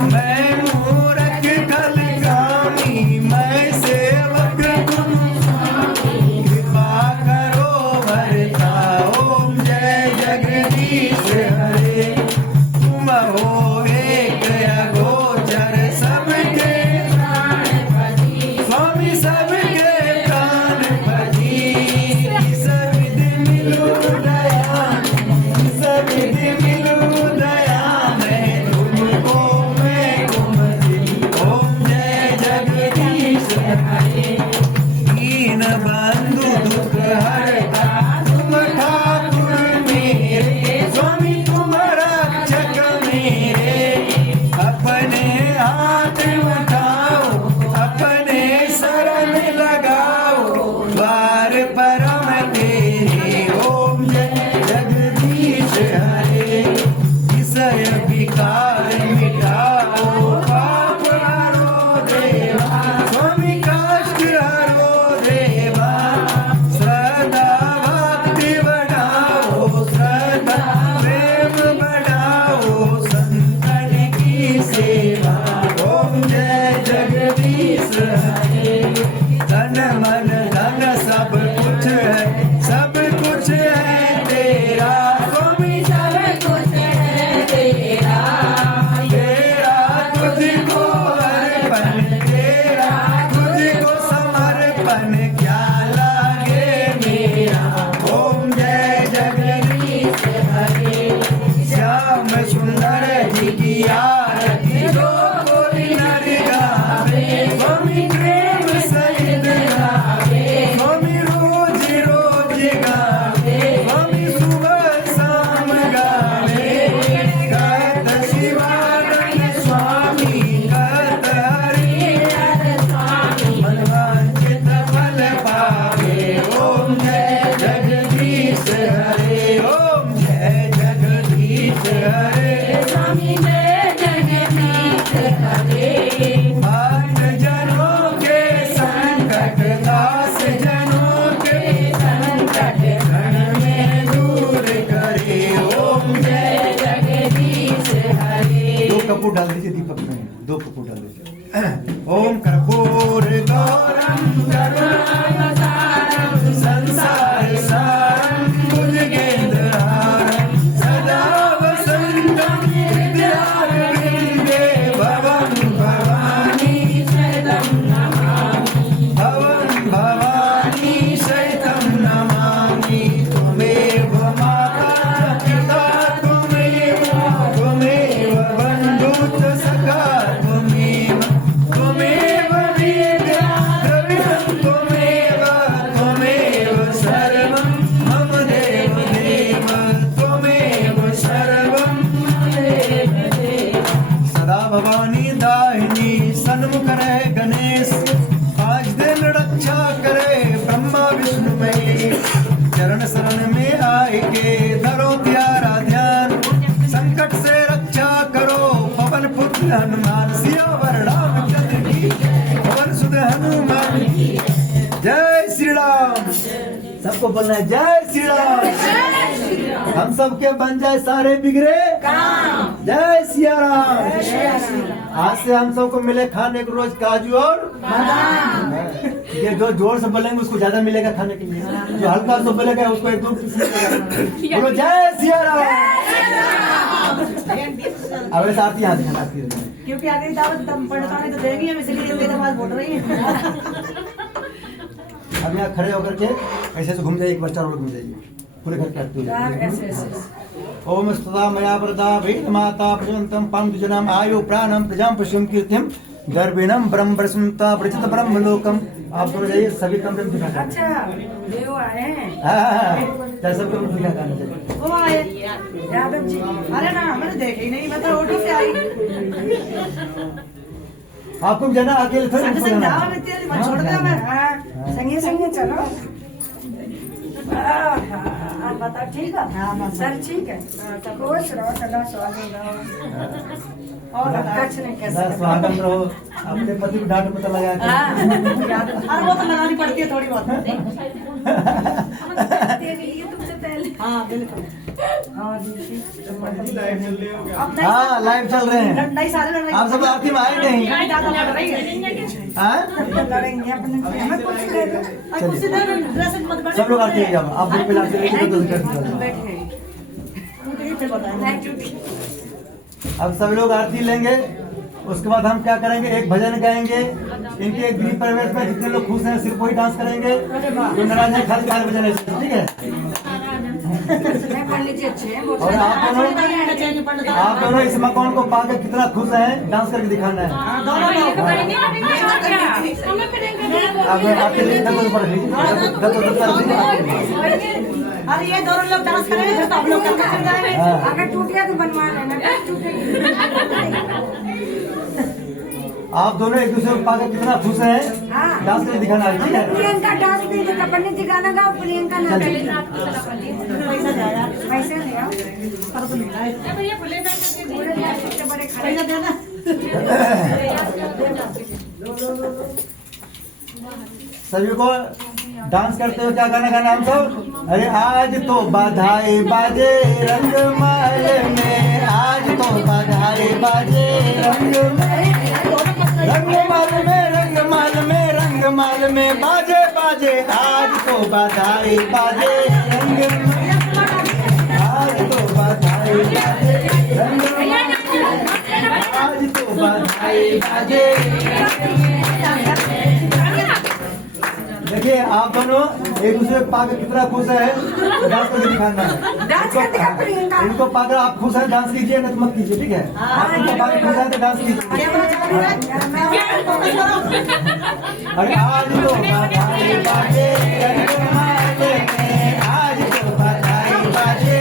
मैं मूरख खलगामी, मैं सेवक तुम स्वामी, कृपा करो वरता। ओम जय जगदीश हरे, तुम हो एक अगोचर, सबके प्राणपति। स्वामी सबके प्राणपति, इस विधि मिलो दया, इस विधि मिलो दया, मैं तुमको मैं कुमति। ओम जय जगदीश हरे, दीन बंधु दुख हरता, तुम ठाकुर मेरे। स्वामी तुम रक्षक मेरे, अपने हाथ उठाओ, अपने शरण लगाओ, द्वार परम तेरे। ओम जय जगदीश हरे, विषय विकार मिटाओ, पाप हरो देवा। स्वामी कष्ट हरो देवा, श्रद्धा भक्ति बढ़ाओ, श्रद्धा प्रेम बढ़ाओ, संतन की सेवा। ओम जय जगदीश हरे, तन मन धन सब कुछ है, सब कुछ है तेरा। स्वामी सब कुछ है तेरा, तेरा तुझको अर्पण, तेरा तुझको समर्पण, क्या लागे मेरा। ओम जय जगदीश हरे, श्याम सुंदर जी की आरती जो कोई नर गावे। स्वामी प्रेम सहित गावे, स्वामी रोज रोज गावे, स्वामी सुबह शाम गावे। कहत शिवानंद स्वामी, कहत हरिहर स्वामी, मनवांछित फल पावे। ओम जय जगदीश हरे, ओम जय जगदीश हरे, स्वामी जय जगदीश हरे। भक्त जनों के संकट, दास जनों के संकट, क्षण में दूर करे। ओम जय जगदीश हरे। 2 कपूर डाल दीजिए दीपक में, 2 कपूर डाल दीजिए। ओम कर्पूर गौरम करुणावतारम, संसार सारम भुजगेन्द्रहारम, सदा वसंतम हृदयारविंदे, भवं भवानी शरणं नमामि, भवं भवानी शरणं नमामि। त्वमेव माता पिता, त्वमेव बन्धु च सखा, त्वमेव त्वमेव चरण शरण में आए के धरो प्यारा ध्यान, संकट से रक्षा करो पवन पुत्र हनुमान, सियावर रामचंद्र की पवन सुत हनुमान की जय श्री राम। सबको बोलना है जय श्री राम। हम सबके बन जाए सारे बिगड़े काम। जय सिया राम। आज से हम सबको मिले खाने को रोज काजू और बादाम। ये जो जोर से बोलेंगे उसको ज्यादा मिलेगा खाने के लिए, जो हल्का से बोलेगा उसको एक दो पीस मिलेगा। बोलो जय सिया राम। अब ऐसा आती है क्योंकि आगे दावत तब पढ़ता नहीं तो देंगे हम, इसलिए मेरे पास बोल रही है। अब यहाँ खड़े होकर के ऐसे घूम जाइए, एक बार चारों घूम जाइए पूरे घर के। ओम स्तुता मया वरदा वेद माता प्रजंतम पांडुजनम आयु प्राणम प्रजाम पशुम कीर्तिम गर्भिणम ब्रह्म प्रसन्नता प्रचित ब्रह्म लोकम। आप दोनों जाइए, सभी कमरे में दिखा। अच्छा देव आए हैं। सब कमरे में दिखा चाहिए। वो आए यादव जी। अरे ना मैंने देखे ही नहीं, मैं तो ऑटो से आई। आपको भी जाना अकेले थोड़ी संग संग जाओ, मैं तेरी बात छोड़ दिया मैं। संगे संगे चलो। आप बताओ ठीक है? सर ठीक है। खुश रहो, सदा स्वागत रहो और कुछ नहीं कह सकते। स्वागत रहो। अपने पति को डांट पता लगा के। हर वो तो लगानी पड़ती है थोड़ी बहुत। तुमसे पहले हाँ बिल्कुल। हाँ लाइव चल रहे हैं। नहीं सारे लड़ रही आप सब आरती में आए नहीं? ज्यादा लड़ रही है। हाँ? लड़ेंगे अपने हमें कुछ दे दो। कुछ दे दो, ड्रेस मत बना। सब लोग आरती है। आप लोग पहले आरती लेके तो अब सब लोग आरती लेंगे, उसके बाद हम क्या करेंगे, एक भजन गाएंगे। इनके गृह प्रवेश में जितने लोग खुश हैं सिर्फ वही डांस करेंगे, जो नाराज है खाली खाली भजन है। ठीक है? और आप दोनों इस मकान को पाकर कितना खुश हैं डांस करके दिखाना है। अब आपके लिए अरे ये दोनों लोग डांस करेंगे फिर तो आप लोग कर जाएंगे। अगर टूट गया तो बनवा लेना। आप दोनों एक दूसरे को पाकर कितना खुश हैं डांस करके दिखाना है। ठीक है? प्रियंका डांस दे दो, पंडित जी गाना गाओ, प्रियंका ना पैसा जाएगा, पैसे ले आओ। बड़े खड़े देना। सभी को डांस करते हुए क्या गाना गाना हम सब? अरे आज तो बधाई बाजे रंगमाल में, आज तो बधाई बाजे रंगमाल में, रंगमाल में, रंगमाल में बाजे बाजे, आज तो बधाई बाजे रंगमाल, आज तो बधाई बाजे रंगमाल, आज तो बधाई बाजे। देखिए आप दोनों एक दूसरे को पाकर कितना खुश है, डांस करके दिखाना है। इनको पाकर आप खुश हैं डांस कीजिए, नहीं तो मत कीजिए। ठीक है? आप इनको पाकर खुश हैं तो डांस कीजिए। अरे आज तो बधाई बाजे रंगमाल में, आज तो बधाई बाजे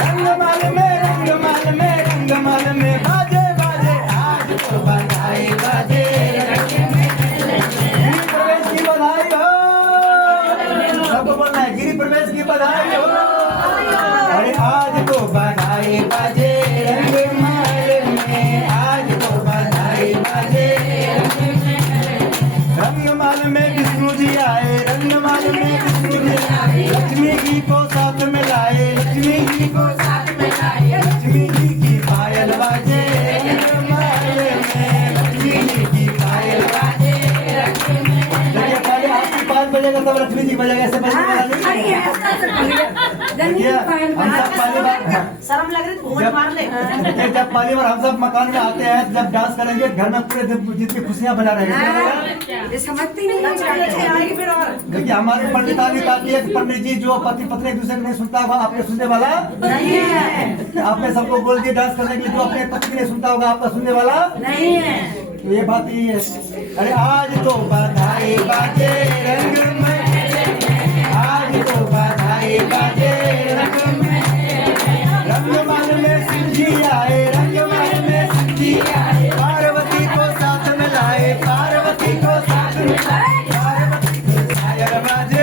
रंगमाल में, रंगमाल में, रंगमाल में बाजे बाजे, आज तो बधाई बाजे। सबको बोलना है गिरी प्रवेश की बधाई हो। अरे आज तो बधाई बाजे रंगमाल में, आज तो बधाई बाजे रंगमाल में, विष्णु जी आए रंगमाल में, विष्णु जी आए, लक्ष्मी जी को साथ में लाए, लक्ष्मी जी को साथ में लाए, लक्ष्मी जी की पायल बाजे रंगमाल में, लक्ष्मी जी की पायल बाजे। पायल बजेगा तब लक्ष्मी जी बजेगा, ऐसे बजेगा शर्म लग रही मार ले। जब पहली बार हम सब मकान में आते हैं, जब डांस करेंगे घर में पूरे दिन जितनी खुशियां बना रहेंगी। समझती नहीं आएगी फिर। और देखिए हमारे पंडितानी कहती है कि पंडित जी जो पति पत्नी एक दूसरे को नहीं सुनता होगा आपने सुनने वाला नहीं है। आपने सबको बोल दिया डांस करने के लिए, जो अपने पति नहीं सुनता होगा आपका सुनने वाला नहीं है। तो ये बात यही है। अरे आज तो बधाई बाजे रंग में, आज तो बधाई बाजे रंग में, रंगमाल में शिव जी आए, रंगमाल में शिव जी आए, पार्वती को साथ में लाए, पार्वती को साथ में लाए, पार्वती को पायल बाजे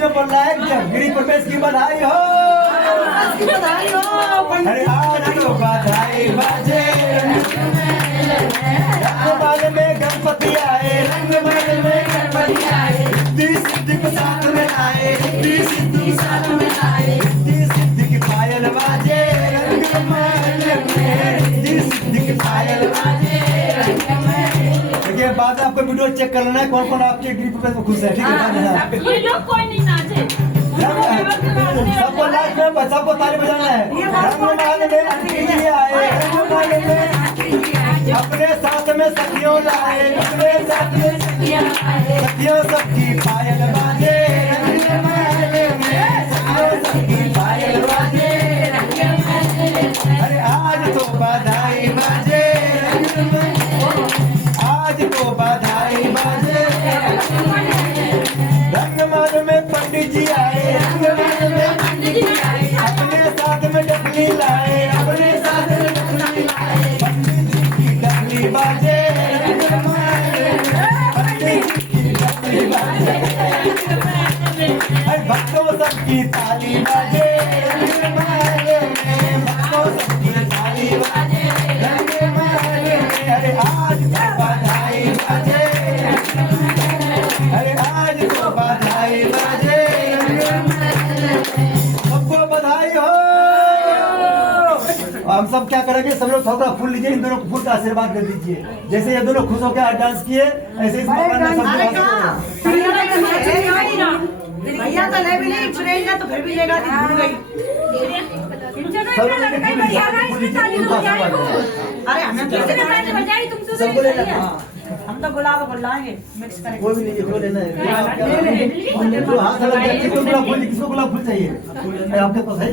में बोल रहा है गिरी प्रवेश की बधाई हो। अरे आज तो बधाई बाजे रंगमाल में गणपति आए, रंगमाल में गणपति आए, रिद्धि सिद्धि के साथ में आए, रिद्धि सिद्धि के साथ में आए, रिद्धि सिद्धि की पायल बाजे रंगमाल में, रिद्धि सिद्धि की पायल बाजे रंगमाल। देखिए बाद में आपको वीडियो चेक कर लेना है कौन कौन आपके ग्रुप पे खुश है, ठीक है। ये लोग कोई नहीं नाचे। सबको लाइफ में सबको ताली बजाना है। रंगमाल में गिरी आए, रंगमाल में अपने साथ में सखियों लाए, अपने साथ में सखियों सबकी पायल बाजे रंगमाल में, सखियों सबकी पायल बाजे रंगमाल। अरे आज तो बधाई बाजे रंगमाल, आज तो बधाई बाजे रंगमाल में पंडित जी आए, रंगमाल में पंडित जी आए, अपने साथ में डफली लाए, अपने साथ में डफली लाए, पंडित जी की डफली बाजे रंगमाल में, पंडित जी की डफली बाजे, भक्तों सबकी ताली बाजे रंगमाल में, भक्तों सबकी ताली बाजे रंगमाल में। अरे आज तो बधाई बाजे, अरे आज तो बधाई बाजे सबको बधाई हो। हम सब क्या करेंगे, सब लोग थोड़ा फूल लीजिए, इन दोनों को फूल का आशीर्वाद दे दीजिए। जैसे ये दोनों खुश होकर डांस किए ऐसे इस भगवान ने सबको भैया तो ले भी नहीं छुड़ेगा तो फिर भी लेगा भूल गई। अरे हमें सबको लेना है। हम तो गुलाब को लाएंगे मिक्स करके। कोई भी लीजिए, कोई लेना है जो हाथ लग जाए किसको गुलाब फूल, किसको गुलाब फूल चाहिए आपके पास है?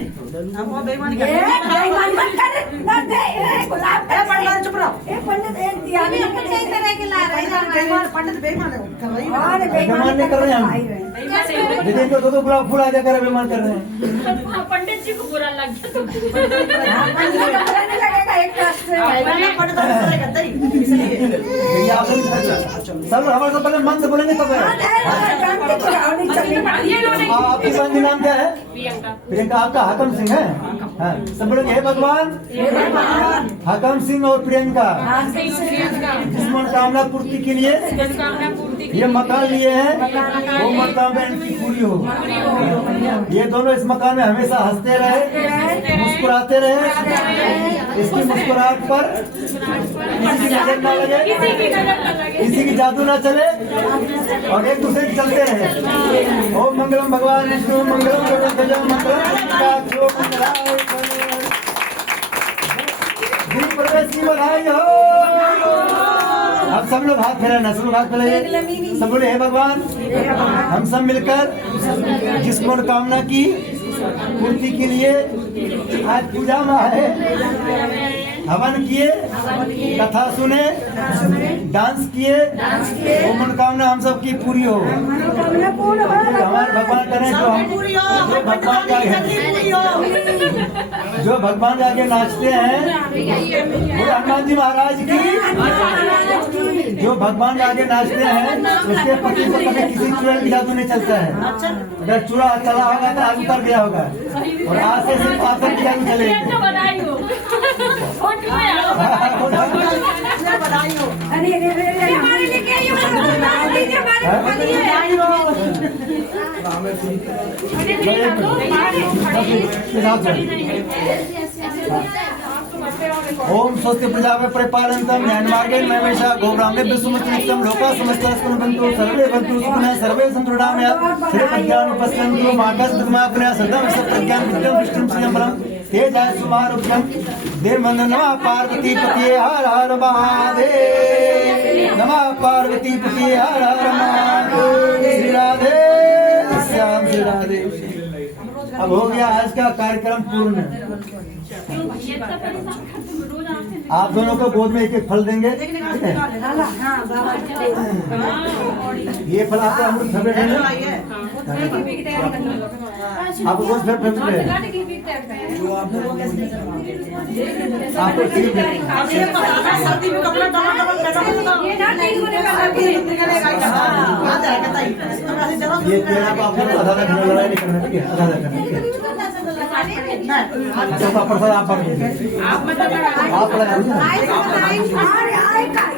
हमको बेईमानी कर चुप रहो। पंडित बेईमान है, बेमान नहीं कर रहे हैं हम, लेकिन तो दो गुलाब फूल आ जाकर बेमान कर रहे हैं। पंडित जी को बुरा लग गया तो देखिए आप लोग सब लोग हमारे से पहले मन से बोलेंगे तब है। आपकी बहन का नाम क्या है? प्रियंका। प्रियंका। आपका हाकम सिंह है? हाँ। सब बोलेंगे हे भगवान, हाकम सिंह और प्रियंका जिस मनोकामना पूर्ति के लिए ये मकान लिए हैं वो मनोकामना इनकी पूरी हो। ये दोनों इस मकान में हमेशा हंसते रहे, मुस्कुराते रहे, इसकी मुस्कुराहट पर किसी की नजर न लगे, किसी की जादू न चले और एक दूसरे की चलते रहे। ओम मंगलम भगवान विष्णु मंगलम गरुड़ध्वजं मंगलम पुंडरीकाक्षो मंगलाय गिरि प्रवेश की बधाई हो। अब सब लोग हाथ फैलाना, सब लोग हाथ फैलाइए, सब बोले हे भगवान हम सब मिलकर जिस मनोकामना की पूर्ति के लिए आज पूजा में आए, हवन किए, कथा सुने, डांस किए, वो मनोकामना हम सब की पूरी हो। हमारे भगवान करें जो हम जो भगवान के आगे नाचते हैं वो हनुमान जी महाराज की, जो भगवान के आगे नाचते हैं उसके पति को कभी किसी चुड़ैल की जादू नहीं चलता है। अगर चूड़ा चला होगा तो आग उतर गया होगा और आज से सिर्फ आसन की जादू चलेगी। ओम स्वस्ति प्रजापति परिपालयन्तम न्यायमार्गेण नैवेशा गोब्राह्मणे विश्वमस्तिनित्यं लोकाः समस्ताः बन्तु सर्वे बन्तु सुखिनः सर्वे सन्तु निरामया श्री प्रज्ञान उपस्कन्तु मार्गस् प्रथमापनया सदा प्रज्ञान विद्यं विष्णुं श्रियं परं तेजाय सुमारुभ्यं देववन्दन नमः पार्वती पतिये हर हर महादेव नमः पार्वती पतिये हर हर महादेव। श्री राधे श्याम श्री राधे। अब हो गया आज का कार्यक्रम पूर्ण। आप दोनों को गोद में एक एक फल देंगे, ठीक है? ये फल आपको अमृत फेवरेट है ना? आपको कौन सा फेवरेट है? आपको ठीक है। सर्दी में कपड़ा डबल डबल ये ना नहीं होने का ये तेरा बाप ने आधा आधा घंटा लड़ाई नहीं करना, ठीक है? आधा आधा घंटा, ठीक है? अच्छा, प्रसाद आप पढ़ लीजिए। आप मतलब आप पढ़ा